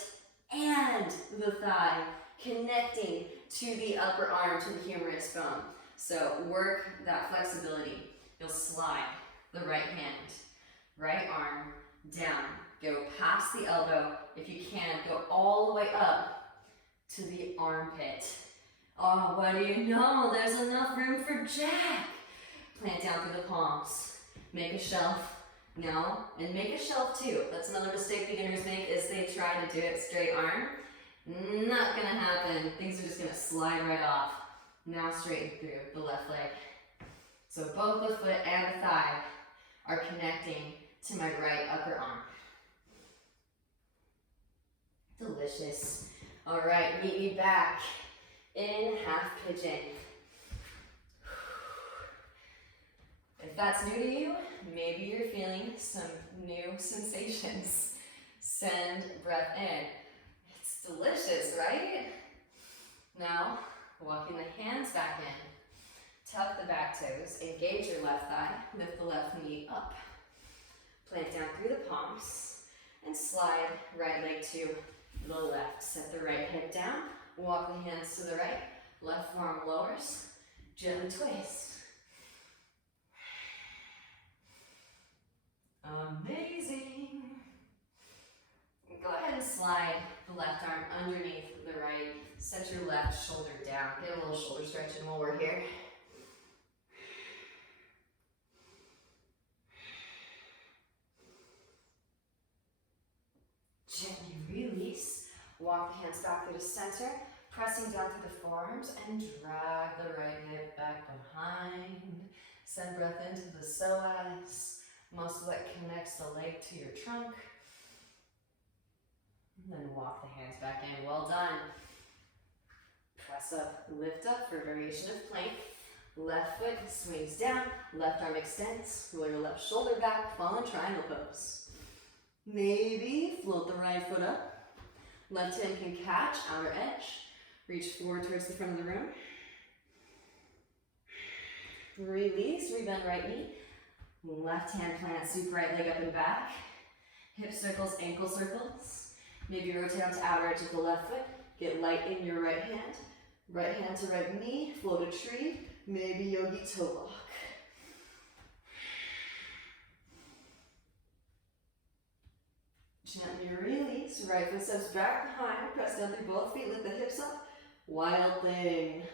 and the thigh connecting to the upper arm, to the humerus bone. So work that flexibility. You'll slide the right hand, right arm down. Go past the elbow. If you can, go all the way up to the armpit. Oh, what do you know? There's enough room for Jack. Plant down through the palms. Make a shelf. No, and make a shelf too. That's another mistake beginners make, is they try to do it straight arm. Not gonna happen. Things are just gonna slide right off. Now straighten through the left leg. So both the foot and the thigh are connecting to my right upper arm. Delicious. All right, meet me back in half pigeon. If that's new to you, maybe you're feeling some new sensations. Send breath in. It's delicious, right? Now, walking the hands back in. Tuck the back toes, engage your left thigh, lift the left knee up. Plant down through the palms and slide right leg to the left. Set the right hip down, walk the hands to the right, left forearm lowers, gently twist. Amazing. Go ahead and slide the left arm underneath the right. Set your left shoulder down. Get a little shoulder stretching while we're here. Gently release. Walk the hands back through the center, pressing down through the forearms and drag the right hip back behind. Send breath into the psoas, muscle that connects the leg to your trunk. And then walk the hands back in. Well done. Press up, lift up for variation of plank. Left foot swings down, left arm extends, roll your left shoulder back, fall in triangle pose. Maybe float the right foot up. Left hand can catch outer edge. Reach forward towards the front of the room. Release, rebend right knee. Left hand plant, sweep right leg up and back. Hip circles, ankle circles. Maybe rotate onto outer edge of the left foot. Get light in your right hand. Right hand to right knee, float a tree. Maybe yogi toe lock. Gently release, right foot steps back behind, press down through both feet, lift the hips up. Wild thing.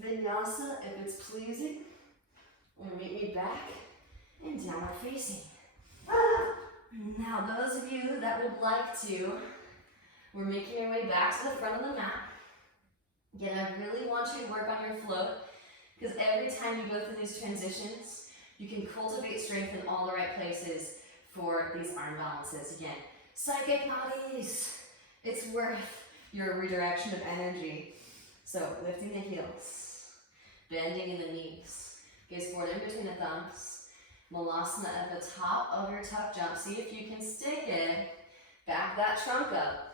Vinyasa, if it's pleasing, or meet me back in downward facing. Now those of you that would like to, we're making our way back to the front of the mat. Again, I really want you to work on your float, because every time you go through these transitions, you can cultivate strength in all the right places for these arm balances. Again, psychic nadis. It's worth your redirection of energy. So lifting the heels, bending in the knees, gaze forward in between the thumbs. Malasana at the top of your tuck jump. See if you can stick it. Back that trunk up.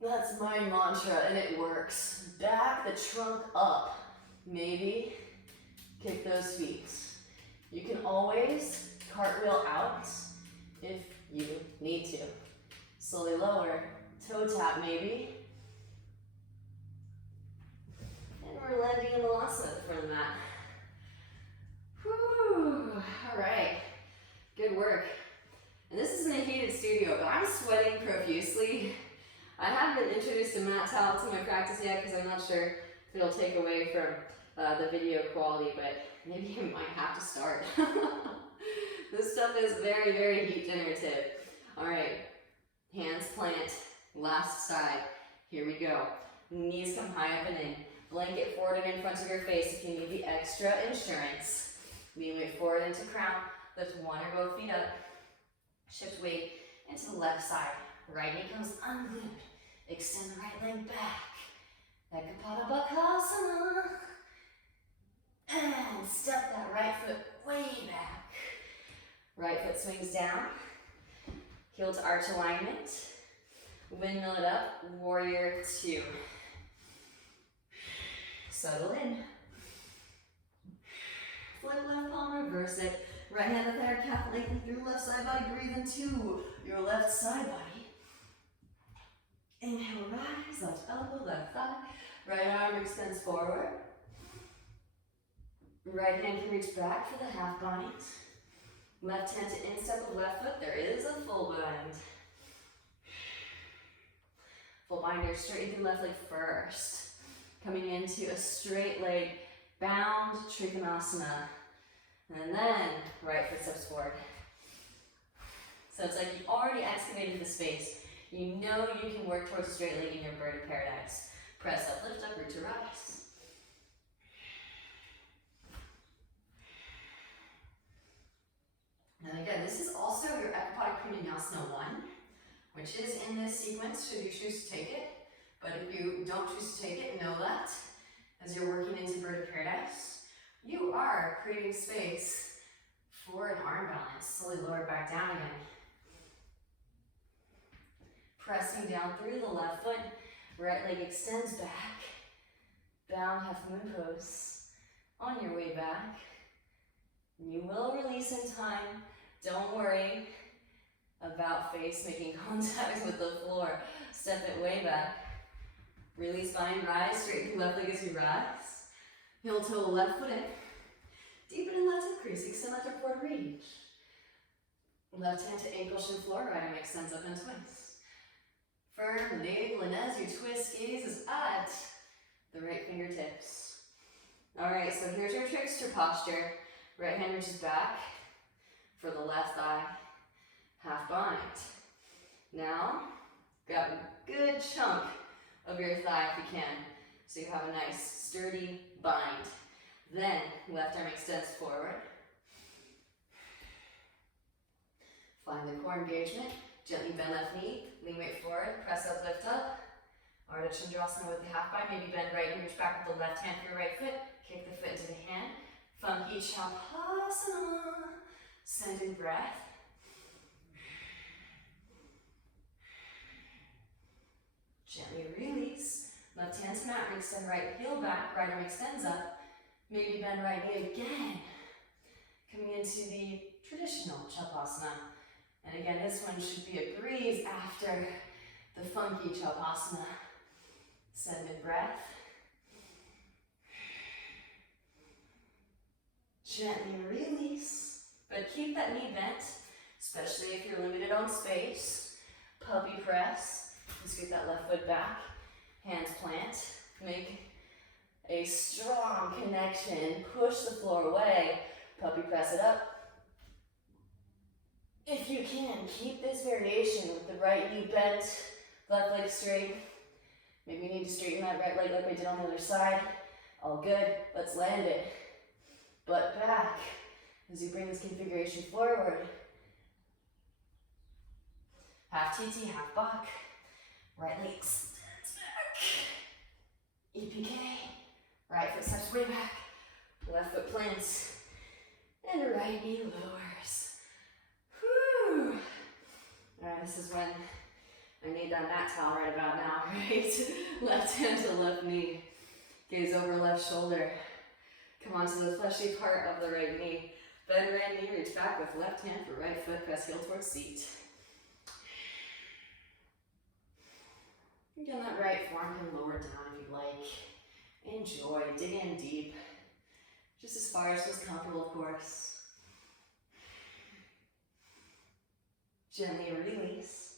That's my mantra and it works. Back the trunk up. Maybe kick those feet. You can always cartwheel out if you need to. Slowly lower, toe tap maybe. And we're landing in Malasana at the front of the mat. Whew, all right, good work. And this isn't a heated studio, but I'm sweating profusely. I haven't introduced a mat towel to my practice yet because I'm not sure if it'll take away from the video quality, but maybe I might have to start. This stuff is very, very heat generative. All right, hands plant, last side. Here we go. Knees come high up and in. Blanket forward and in front of your face if you need the extra insurance. Lean weight forward into crown. Lift one or both feet up. Shift weight into the left side. Right knee comes unglued. Extend the right leg back. Ekapada Bakasana. And step that right foot way back. Right foot swings down. Heel to arch alignment. Windmill it up, warrior two. Settle in. Flip left palm, reverse it. Right hand to thigh, calf lengthen through left side body. Breathe into your left side body. Inhale, rise, left elbow, left thigh. Right arm extends forward. Right hand can reach back for the half bind. Left hand to instep of left foot. There is a full bind. Full binder, straighten through left leg first. Coming into a straight leg, bound trikonasana. And then right foot steps forward. So it's like you've already excavated the space. You know you can work towards a straight leg in your bird of paradise. Press up, lift up, root to rise. And again, this is also your Ecopodic Krimayasana 1, which is in this sequence should you choose to take it. But if you don't choose to take it, know that as you're working into bird of paradise, you are creating space for an arm balance. Slowly lower back down again. Pressing down through the left foot, right leg extends back. Bound half moon pose. On your way back, you will release in time. Don't worry about face making contact with the floor. Step it way back. Release bind, rise, straighten left leg as you rise. Heel toe left foot in. Deepen in left hip crease, extend left hip forward, reach. Left hand to ankle shin floor, right arm extends up and twist. Firm navel, and as you twist, gaze is at the right fingertips. Alright, so here's your trickster posture. Right hand reaches back for the left thigh, half bind. Now, grab a good chunk of your thigh if you can, so you have a nice sturdy bind. Then, left arm extends forward. Find the core engagement. Gently bend left knee, lean weight forward, press up, lift up. Ardha Chandrasana with the half bind. Maybe bend right knee, reach back with the left hand for your right foot. Kick the foot into the hand. Funky Chapasana. Send in breath. Gently release. Left hand to mat, extend right heel back, right arm extends up. Maybe bend right knee again. Coming into the traditional Chapasana. And again, this one should be a breeze after the funky Chapasana. Send in breath. Gently release, but keep that knee bent, especially if you're limited on space. Puppy press, scoot that left foot back, hands plant, make a strong connection, push the floor away, puppy press it up. If you can, keep this variation with the right knee bent, left leg straight. Maybe you need to straighten that right leg like we did on the other side. All good, let's land it. Butt back as you bring this configuration forward. Half TT, half Bach. Right leg extends back. EPK. Right foot steps way back. Left foot plants. And right knee lowers. Whew. Alright, this is when I need that mat towel right about now, right? Left hand to left knee. Gaze over left shoulder. Come onto the fleshy part of the right knee. Bend right knee, reach back with left hand for right foot, press heel towards seat. Again, that right forearm can lower down if you'd like. Enjoy, dig in deep. Just as far as feels comfortable, of course. Gently release.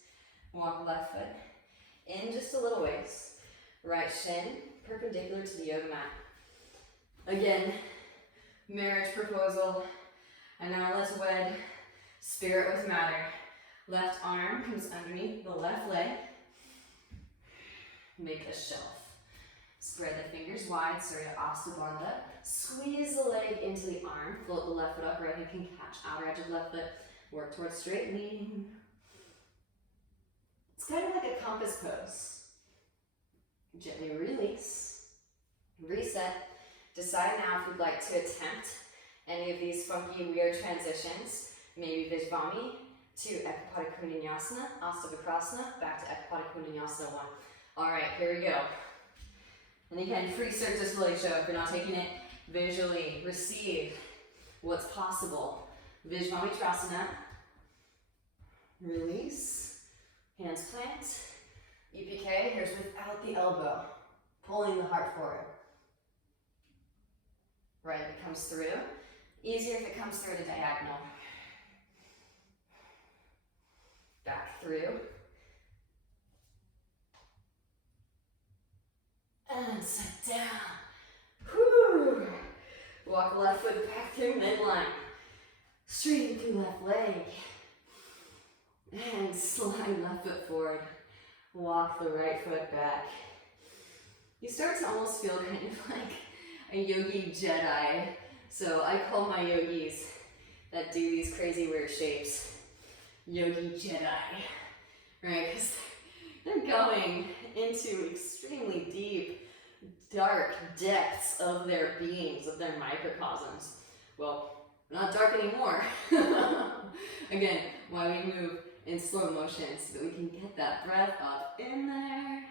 Walk left foot in just a little ways. Right shin perpendicular to the yoga mat. Again, marriage proposal. And now let's wed spirit with matter. Left arm comes underneath the left leg. Make a shelf. Spread the fingers wide, Surya Astabandha. Squeeze the leg into the arm. Float the left foot up, right hand can catch outer edge of left foot. Work towards straight lean. It's kind of like a compass pose. Gently release. Reset. Decide now if you'd like to attempt Any of these funky, weird transitions, maybe Vijvami to Ekapada Kundanyasana, Astavakrasana, back to Ekapada Kundanyasana 1. All right, here we go. And again, free surge just really show if you're not taking it visually. Receive what's possible. Vijvamitrasana. Release. Hands plant. EPK, here's without the elbow. Pulling the heart forward. Right, if it comes through. Easier if it comes through at a diagonal. Back through. And sit down. Whew. Walk left foot back through midline. Straighten through left leg. And slide left foot forward. Walk the right foot back. You start to almost feel kind of like a yogi Jedi. So I call my yogis that do these crazy weird shapes Yogi Jedi, right? Because they're going into extremely deep, dark depths of their beings, of their microcosms. Well, not dark anymore. Again, why we move in slow motion so that we can get that breath up in there.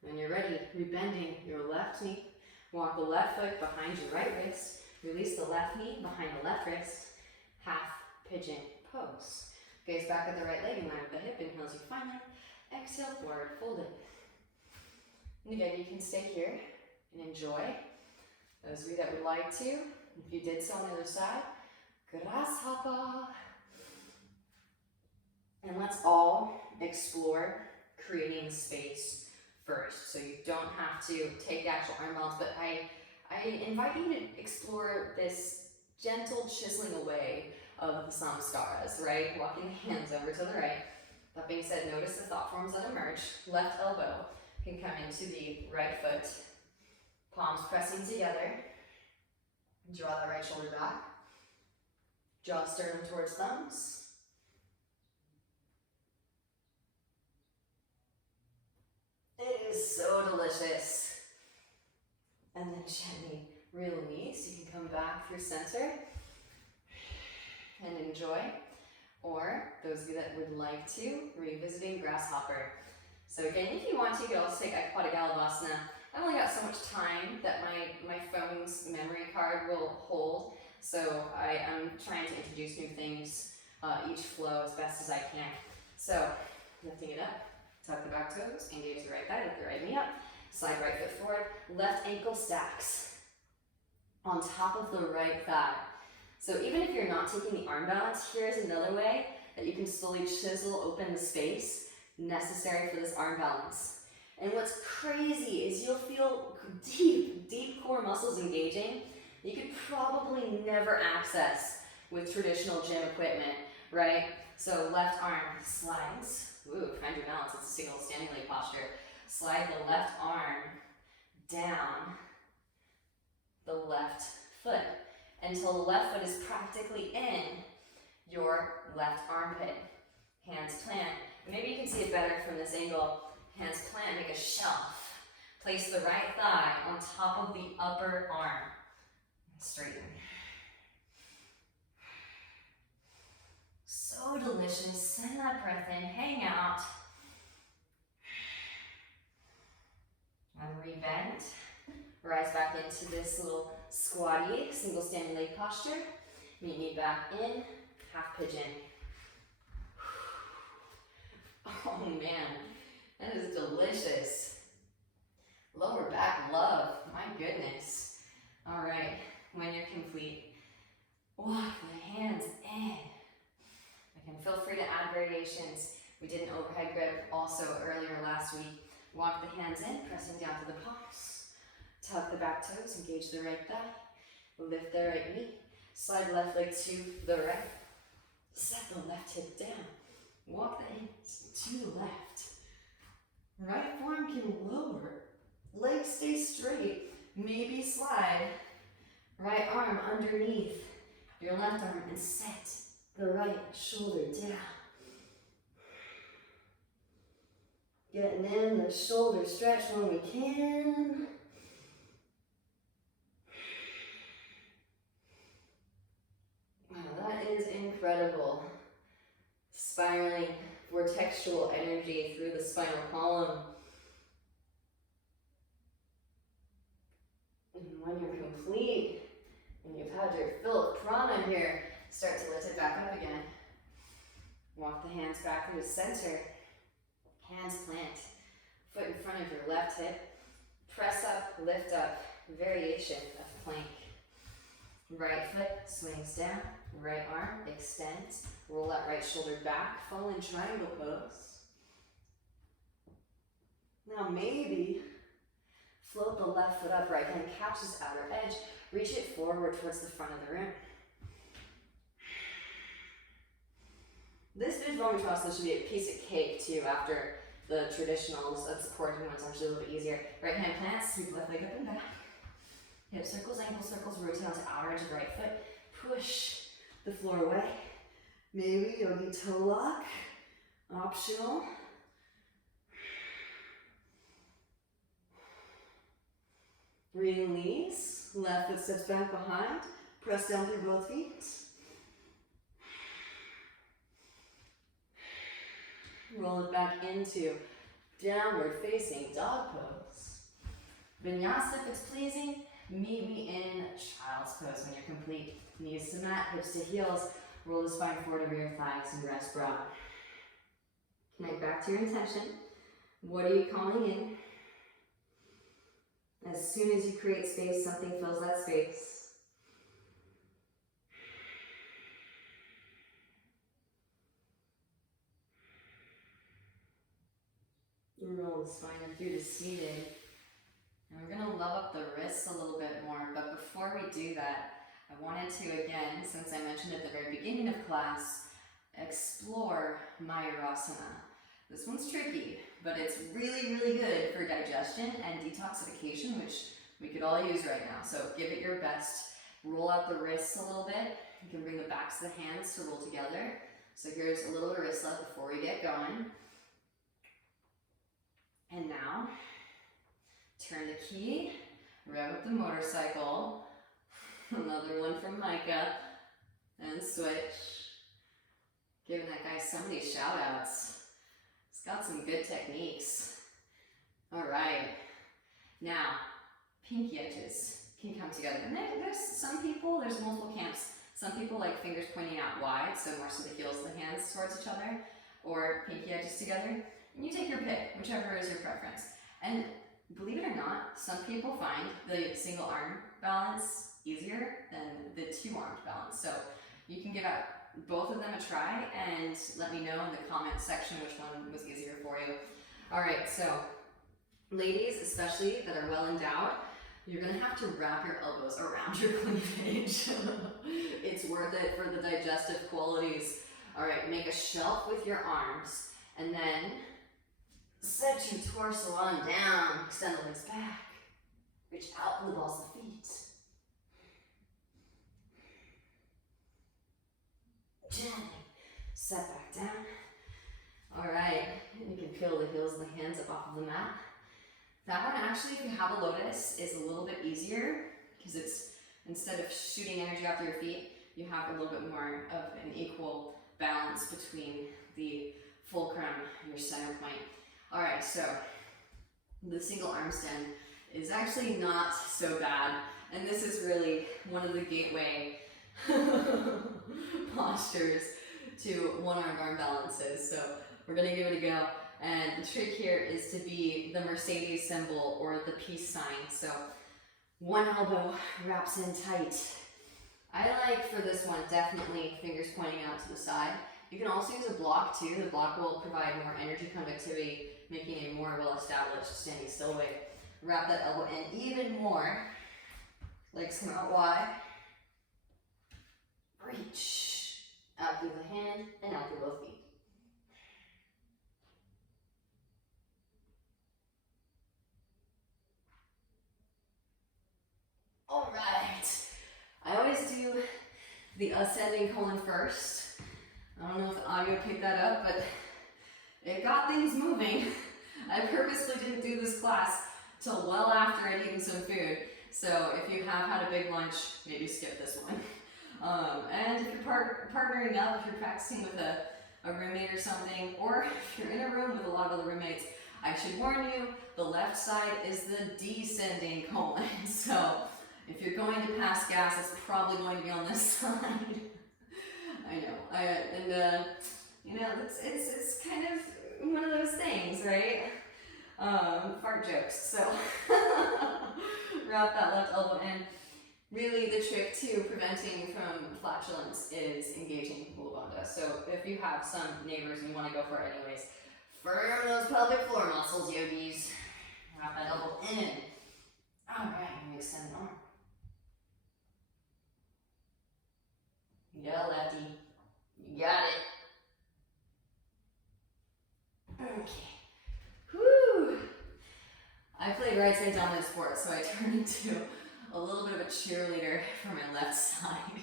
When you're ready, rebending your left knee. Walk the left foot behind your right wrist. Release the left knee behind the left wrist. Half pigeon pose. Gaze back at the right leg in line with the hip. Inhale as you find it. Exhale, forward, fold it. And again, you can stay here and enjoy. Those of you that would like to, if you did so on the other side, grasshopper. And let's all explore creating space first. So you don't have to take the actual arm balance, but I invite you to explore this gentle chiseling away of the samskaras, right? Walking the hands over to the right. That being said, notice the thought forms that emerge. Left elbow can come into the right foot. Palms pressing together. Draw the right shoulder back. Draw sternum towards thumbs. It is so delicious. And then gently release. You can come back through center and enjoy. Or those of you that would like to, revisiting grasshopper. So again, if you want to, you can also take Ekapada Galabhasana. I've only got so much time that my phone's memory card will hold. So I'm trying to introduce new things each flow as best as I can. So lifting it up. Tuck the back toes, engage the right thigh, lift the right knee up, slide right foot forward, left ankle stacks on top of the right thigh. So even if you're not taking the arm balance, here's another way that you can slowly chisel open the space necessary for this arm balance. And what's crazy is you'll feel deep core muscles engaging you could probably never access with traditional gym equipment, right? So left arm slides. Ooh, find your balance. It's a single standing leg posture. Slide the left arm down the left foot until the left foot is practically in your left armpit. Hands plant. Maybe you can see it better from this angle. Hands plant, make a shelf. Place the right thigh on top of the upper arm. Straighten. So delicious. Send that breath in. Hang out. And rebend. Rise back into this little squatty, single standing leg posture. Meet me back in. Half pigeon. Oh man, that is delicious. Lower back love. My goodness. All right. When you're complete, walk the hands in. Again, feel free to add variations. We did an overhead grip also earlier last week. Walk the hands in, pressing down to the palms. Tuck the back toes, engage the right thigh. Lift the right knee. Slide left leg to the right. Set the left hip down. Walk the hands to the left. Right arm can lower. Legs stay straight. Maybe slide. Right arm underneath your left arm and set the right shoulder down. Getting in the shoulder stretch when we can. And when you're complete, and you've had your fill of prana here, start to lift it back up again. Walk the hands back to the center. Hands plant. Foot in front of your left hip. Press up, lift up. Variation of plank. Right foot swings down. Right arm extends. Roll that right shoulder back. Fall in triangle pose. Now maybe float the left foot up. Right hand catches outer edge. Reach it forward towards the front of the room. This Vajrayana should be a piece of cake too after the traditionals of supporting ones, actually a little bit easier. Right hand plants, sweep left leg up and back. Hip circles, ankle circles, rotate onto outer edge of right foot. Push the floor away. Maybe yogi toe lock, optional. Release, left foot steps back behind. Press down through both feet. Roll it back into downward facing dog pose. Vinyasa, if it's pleasing, meet me in child's pose when you're complete. Knees to mat, hips to heels. Roll the spine forward over your thighs and rest broad. Connect back to your intention. What are you calling in? As soon as you create space, something fills that space. Roll the spine up through to seated. And we're going to love up the wrists a little bit more, but before we do that, I wanted to, again, since I mentioned at the very beginning of class, explore Mayurasana. This one's tricky, but it's really, really good for digestion and detoxification, which we could all use right now. So give it your best. Roll out the wrists a little bit. You can bring the backs of the hands to roll together. So here's a little wrist love before we get going. And now, turn the key, rev up the motorcycle, another one from Micah, and switch. Giving that guy so many shout outs. He's got some good techniques. All right, now, pinky edges can come together. And there's some people, there's multiple camps. Some people like fingers pointing out wide, so more so the heels of the hands towards each other, or pinky edges together. And you take your pick, whichever is your preference. And believe it or not, some people find the single arm balance easier than the two-armed balance. So you can give out both of them a try and let me know in the comment section which one was easier for you. All right, so ladies, especially that are well endowed, you're gonna have to wrap your elbows around your cleavage. It's worth it for the digestive qualities. All right, make a shelf with your arms and then set your torso on down, extend the legs back, reach out from the balls of the feet. Gently set back down. All right, you can feel the heels of the hands up off of the mat. That one actually, if you have a lotus, is a little bit easier because it's, instead of shooting energy out through your feet, you have a little bit more of an equal balance between the fulcrum and your center point. All right, so the single arm stand is actually not so bad, and this is really one of the gateway postures to one-armed arm balances. So we're gonna give it a go, and the trick here is to be the Mercedes symbol or the peace sign. So one elbow wraps in tight. I like for this one definitely fingers pointing out to the side. You can also use a block too. The block will provide more energy conductivity, making a more well-established standing still way. Wrap that elbow in even more. Legs come out wide. Reach out through the hand and out through both feet. All right. I always do the ascending colon first. I don't know if the audio picked that up, but it got things moving. I purposely didn't do this class till well after I'd eaten some food. So if you have had a big lunch, maybe skip this one. And if you're partnering up, if you're practicing with a roommate or something, or if you're in a room with a lot of other roommates, I should warn you, the left side is the descending colon. So going to pass gas, it's probably going to be on this side. I know. You know, it's kind of one of those things, right? Fart jokes. So wrap that left elbow in. Really, the trick to preventing from flatulence is engaging Mula Bandha. So if you have some neighbors and you want to go for it anyways, firm those pelvic floor muscles, yogis. Wrap that elbow in. All right, I'm gonna extend the arm. Yeah, lefty. You got it. Okay. Whew. I played right side dominant sport, so I turned into a little bit of a cheerleader for my left side.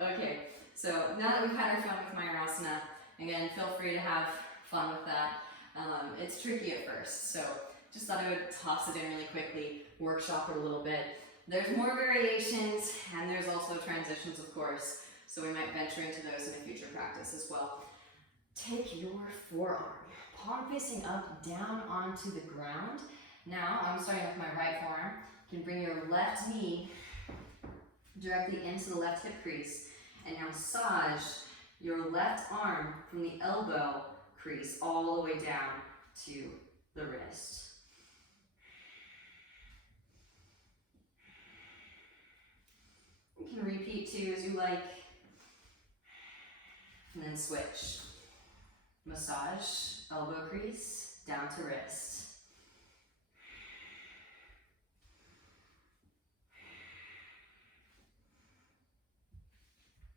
Okay, so now that we've had our fun with Mayurasana, again, feel free to have fun with that. It's tricky at first, so just thought I would toss it in really quickly, workshop it a little bit. There's more variations, and there's also transitions, of course, so we might venture into those in a future practice as well. Take your forearm, palm facing up, down onto the ground. Now, I'm starting with my right forearm. You can bring your left knee directly into the left hip crease, and now massage your left arm from the elbow crease all the way down to the wrist. You can repeat two as you like, and then switch. Massage, elbow crease, down to wrist.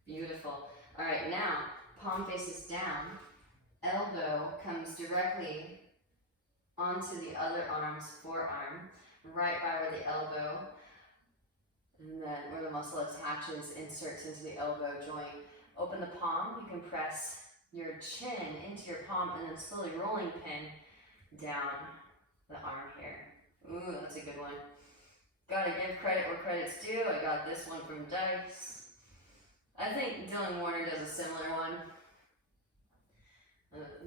Beautiful. All right, now palm faces down, elbow comes directly onto the other arm's forearm, right by where the elbow, and then where the muscle attaches, inserts into the elbow joint. Open the palm, you can press your chin into your palm and then slowly rolling pin down the arm here. Ooh, that's a good one. Gotta give credit where credit's due. I got this one from Dice. I think Dylan Warner does a similar one.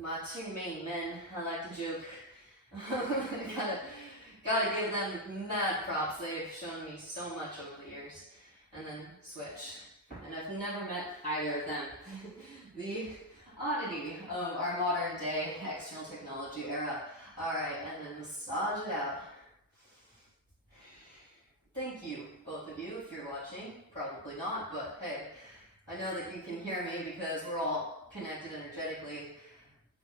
My two main men, I like to joke. gotta give them mad props. They've shown me so much over the years. And then switch. And I've never met either of them. The oddity of our modern day external technology era. All right, and then massage it out. Thank you, both of you, if you're watching. Probably not, but hey, I know that you can hear me because we're all connected energetically.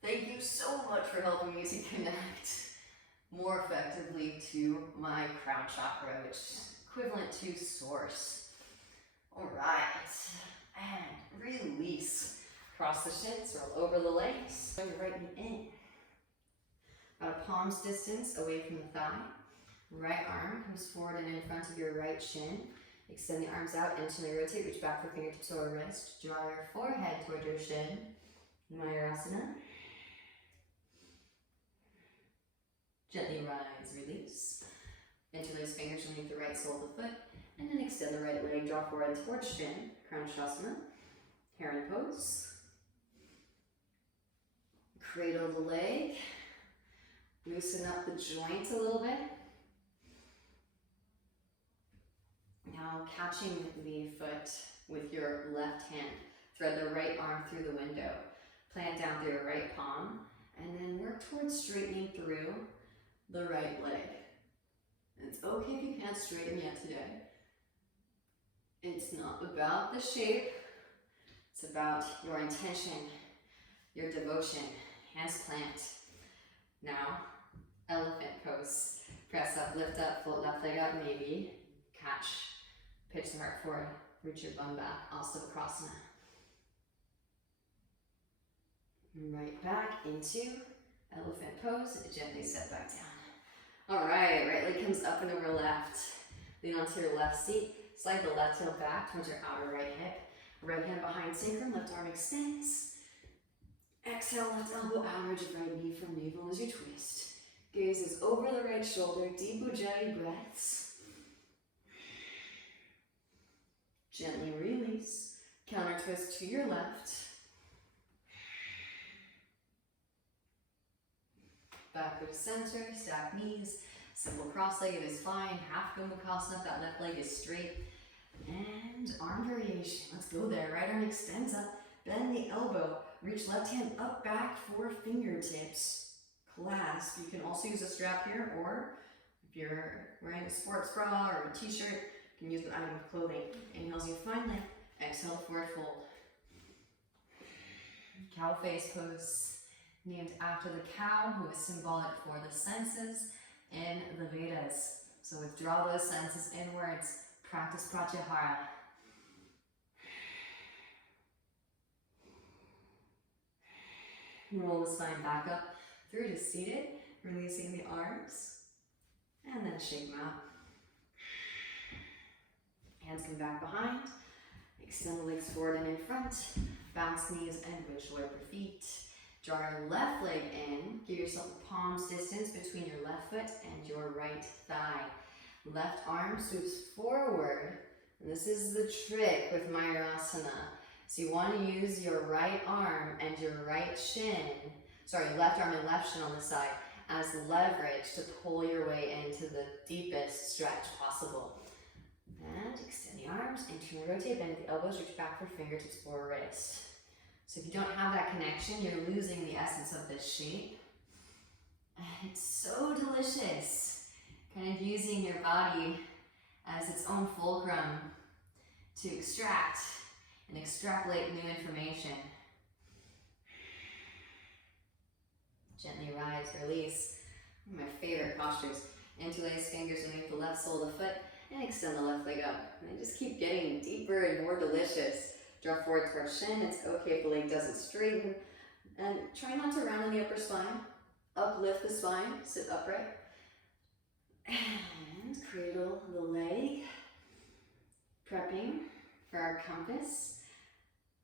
Thank you so much for helping me to connect more effectively to my crown chakra, which is equivalent to source. All right, and release. Cross the shins, roll over the legs, bring your right knee in. About a palm's distance away from the thigh. Right arm comes forward and in front of your right shin. Extend the arms out, instantly rotate, reach back for fingertips or wrist. Draw your forehead toward your shin. Mayurasana. Gently rise, release. Interlace fingers underneath the right sole of the foot. And then extend the right leg, draw forward towards shin. Kranashasana. Heron pose. Cradle the leg. Loosen up the joint a little bit. Now catching the foot with your left hand. Thread the right arm through the window. Plant down through your right palm. And then work towards straightening through the right leg. It's okay if you can't straighten yet today. It's not about the shape. It's about your intention, your devotion. Hands plant. Now, elephant pose. Press up, lift up, float left leg up, maybe. Catch. Pitch the heart forward. Reach your bum back. Asavakrasana. Right back into elephant pose. Gently set back down. All right, right leg comes up and over left. Lean onto your left seat. Slide the left heel back towards your outer right hip. Right hand behind sacrum, left arm extends. Exhale, left elbow out, ridge of right knee from navel as you twist. Gaze is over the right shoulder, deep ujjayi breaths. Gently release. Counter twist to your left. Back to center, stack knees. Simple cross-legged is fine. Half microcosm up, that left leg is straight. And arm variation. Let's go there. Right arm extends up. Bend the elbow. Reach left hand up, back for fingertips. Clasp. You can also use a strap here, or if you're wearing a sports bra or a t-shirt, you can use an item of clothing. Inhales you find length. Exhale, forward fold. Cow face pose, named after the cow, who is symbolic for the senses in the Vedas. So withdraw those senses inwards. Practice pratyahara. Roll the spine back up through to seated, releasing the arms, and then shake them out. Hands come back behind. Extend the legs forward and in front. Bounce knees and windshield wiper feet. Draw your left leg in. Give yourself a palm's distance between your left foot and your right thigh. Left arm swoops forward. And this is the trick with Mayurasana. So you want to use your right arm and your right shin, left arm and left shin on the side, as leverage to pull your way into the deepest stretch possible. And extend the arms, internally rotate, bend at the elbows, reach back for fingertips or wrist. So if you don't have that connection, you're losing the essence of this shape. And it's so delicious. Kind of using your body as its own fulcrum to extract and extrapolate new information. Gently rise, release. One of my favorite postures. Interlace fingers underneath the left sole of the foot and extend the left leg up. And they just keep getting deeper and more delicious. Draw forward towards shin. It's okay if the leg doesn't straighten. And try not to round in the upper spine. Uplift the spine, sit upright. And cradle the leg. Prepping for our compass,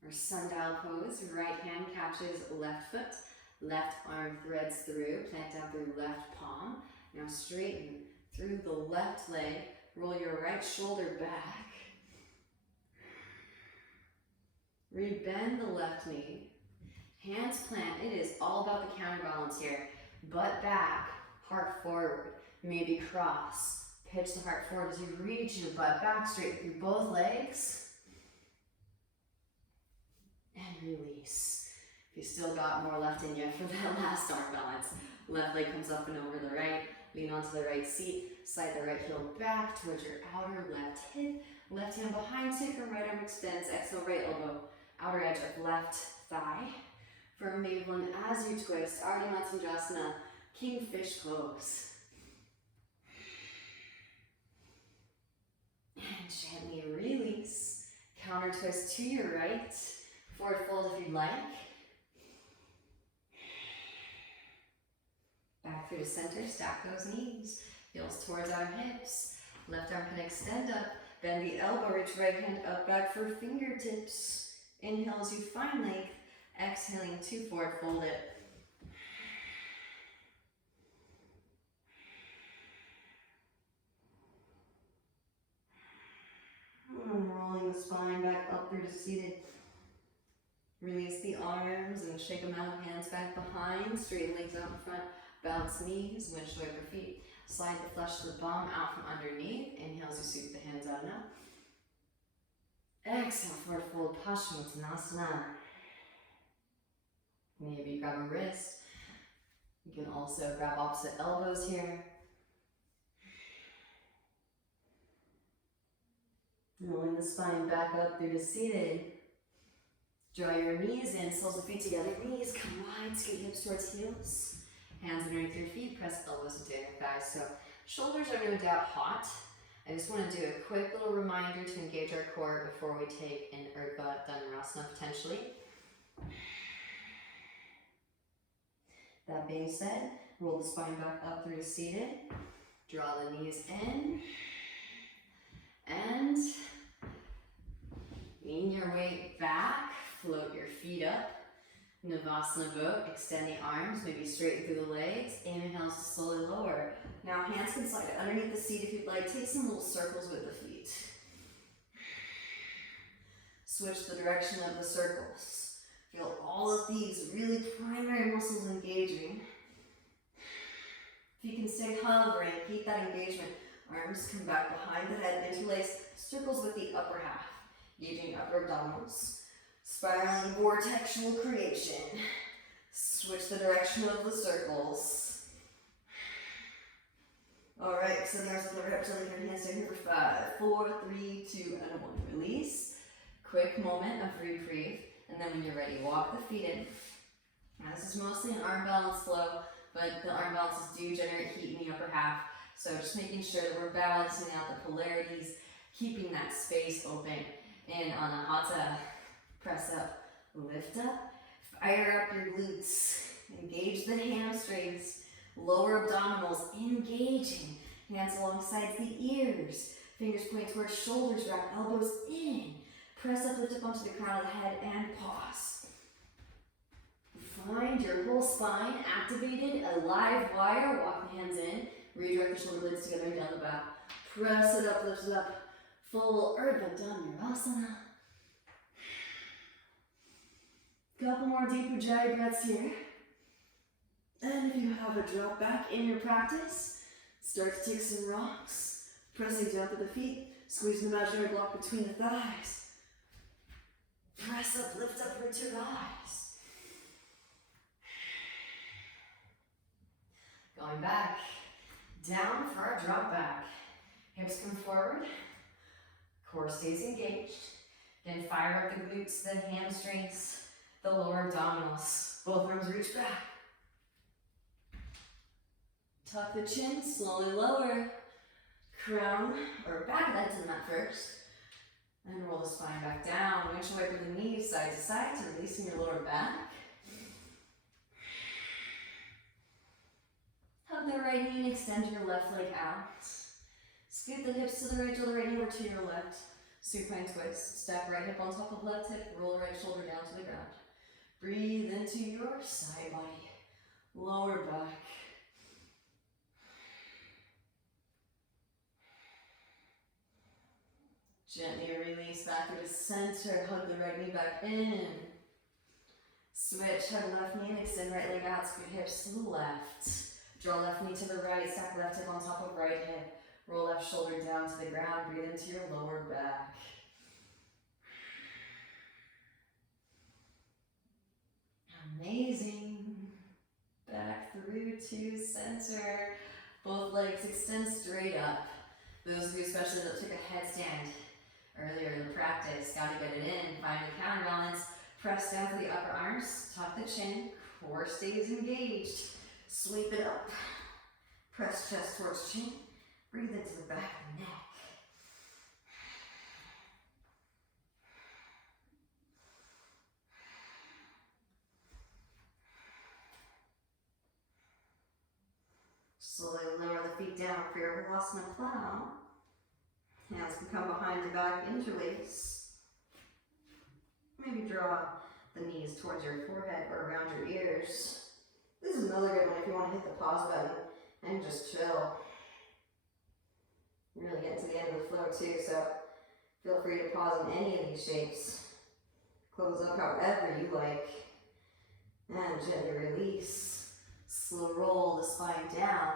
or sundial pose. Right hand catches left foot, left arm threads through, plant down through left palm. Now straighten through the left leg, roll your right shoulder back. Rebend the left knee, hands plant. It is all about the counterbalance here. Butt back, heart forward, maybe cross. Pitch the heart forward as you reach your butt back, straight through both legs. And release. If you still got more left in you for that last arm balance. Left leg comes up and over the right. Lean onto the right seat. Slide the right heel back towards your outer left hip. Left hand behind sacrum, right arm extends. Exhale, right elbow. Outer edge of left thigh. Firm navel in as you twist. Ardha Matsyendrasana, kingfish pose. And gently release. Counter twist to your right. Forward fold if you'd like. Back through to center. Stack those knees. Heels towards our hips. Left arm can extend up. Bend the elbow. Reach right hand up back for fingertips. Inhale as you find length. Exhaling to forward fold it. Rolling the spine back up through to seated. Release the arms and shake them out. Hands back behind. Straighten legs out in front. Bounce knees. Windshield wiper feet. Slide the flesh of the bum out from underneath. Inhale as you sweep the hands out and up. Exhale, forward fold, Paschimottanasana. Maybe grab a wrist. You can also grab opposite elbows here. Rolling the spine back up through to seated. Draw your knees in, soles of feet together. Knees come wide, scoot hips towards heels. Hands underneath your feet, press elbows into your thighs. So shoulders are no doubt hot. I just want to do a quick little reminder to engage our core before we take an Urdhva Dhanurasana potentially. That being said, roll the spine back up through to seated. Draw the knees in. And lean your weight back. Float your feet up. Navasana boat. Extend the arms, maybe straighten through the legs. Inhale, slowly lower. Now hands can slide underneath the seat if you'd like. Take some little circles with the feet. Switch the direction of the circles. Feel all of these really primary muscles engaging. If you can stay hovering, keep that engagement. Arms come back behind the head, interlace circles with the upper half. Engaging upper abdominals. Spiraling vortexual creation. Switch the direction of the circles. Alright, extend the arms with the hips, your hands down here for 5, 4, 3, 2, and 1. Release. Quick moment of reprieve. And then when you're ready, walk the feet in. Now, this is mostly an arm balance flow, but the arm balances do generate heat in the upper half. So just making sure that we're balancing out the polarities, keeping that space open. And on a hatha, press up, lift up, fire up your glutes, engage the hamstrings, lower abdominals, engaging, hands alongside the ears, fingers point towards shoulders, wrap elbows in, press up, lift up onto the crown of the head, and pause. Find your whole spine activated, a live wire, walk the hands in, redirect the shoulder blades together and down the back, press it up, lift it up, full Urdhva Dhanurasana. Couple more deep Ujjayi breaths here. And if you have a drop back in your practice, start to take some rocks, pressing down to the feet, squeeze an imaginary block between the thighs. Press up, lift up, root to rise. Going back, down for our drop back. Hips come forward, core stays engaged. Again, fire up the glutes, the hamstrings, the lower abdominals. Both arms reach back. Tuck the chin, slowly lower. Crown, or back leg to the mat first. And roll the spine back down. Windshield wiper the knees side to side to releasing your lower back. Hug the right knee and extend your left leg out. Scoot the hips to the right knee over to your left. Supine twist. Step right hip on top of left hip. Roll right shoulder down to the ground. Breathe into your side body. Lower back. Gently release back through the center. Hug the right knee back in. Switch, hug left knee and extend right leg out. Scoot hips to the left. Draw left knee to the right. Stack left hip on top of right hip. Roll left shoulder down to the ground. Breathe into your lower back. Amazing. Back through to center. Both legs extend straight up. Those of you especially that took a headstand earlier in the practice, gotta get it in. Find the counterbalance. Press down for the upper arms. Tuck the chin. Core stays engaged. Sweep it up. Press chest towards chin. Breathe into the back of the neck. Slowly lower the feet down for your Halasana plow. Hands can come behind the back, interlace. Maybe draw the knees towards your forehead or around your ears. This is another good one if you want to hit the pause button and just chill. You're really getting to the end of the flow too, so feel free to pause in any of these shapes. Close up however you like. And gently release. Slow roll the spine down.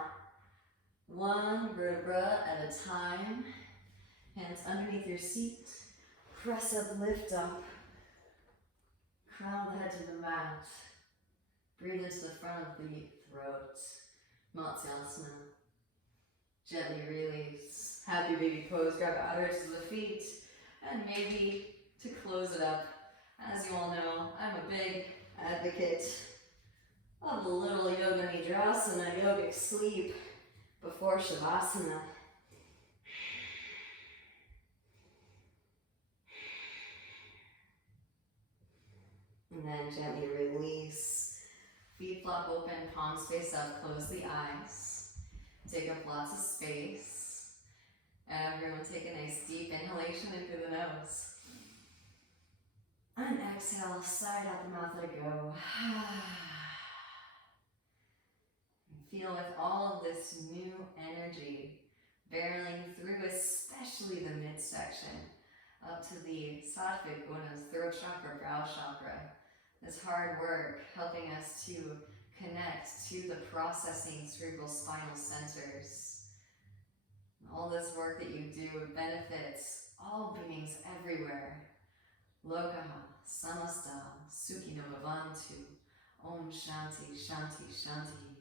One vertebra at a time. Hands underneath your seat. Press up, lift up. Crown the head to the mat. Breathe into the front of the throat. Matsyasana. Gently release. Happy baby pose. Grab outer edges of the feet. And maybe to close it up, as you all know, I'm a big advocate of a little yoga nidrasana, yogic sleep before shavasana. And then gently release. Feet flop open, palms face up, close the eyes. Take up lots of space. And everyone take a nice deep inhalation in through the nose. And exhale, side out the mouth, let go. Feel with all of this new energy barreling through, especially the midsection, up to the sattvic gunas, throat chakra, brow chakra. This hard work helping us to connect to the processing cerebral spinal centers. All this work that you do benefits all beings everywhere. Lokaha, samasta, sukhino bhavantu, om shanti, shanti, shanti.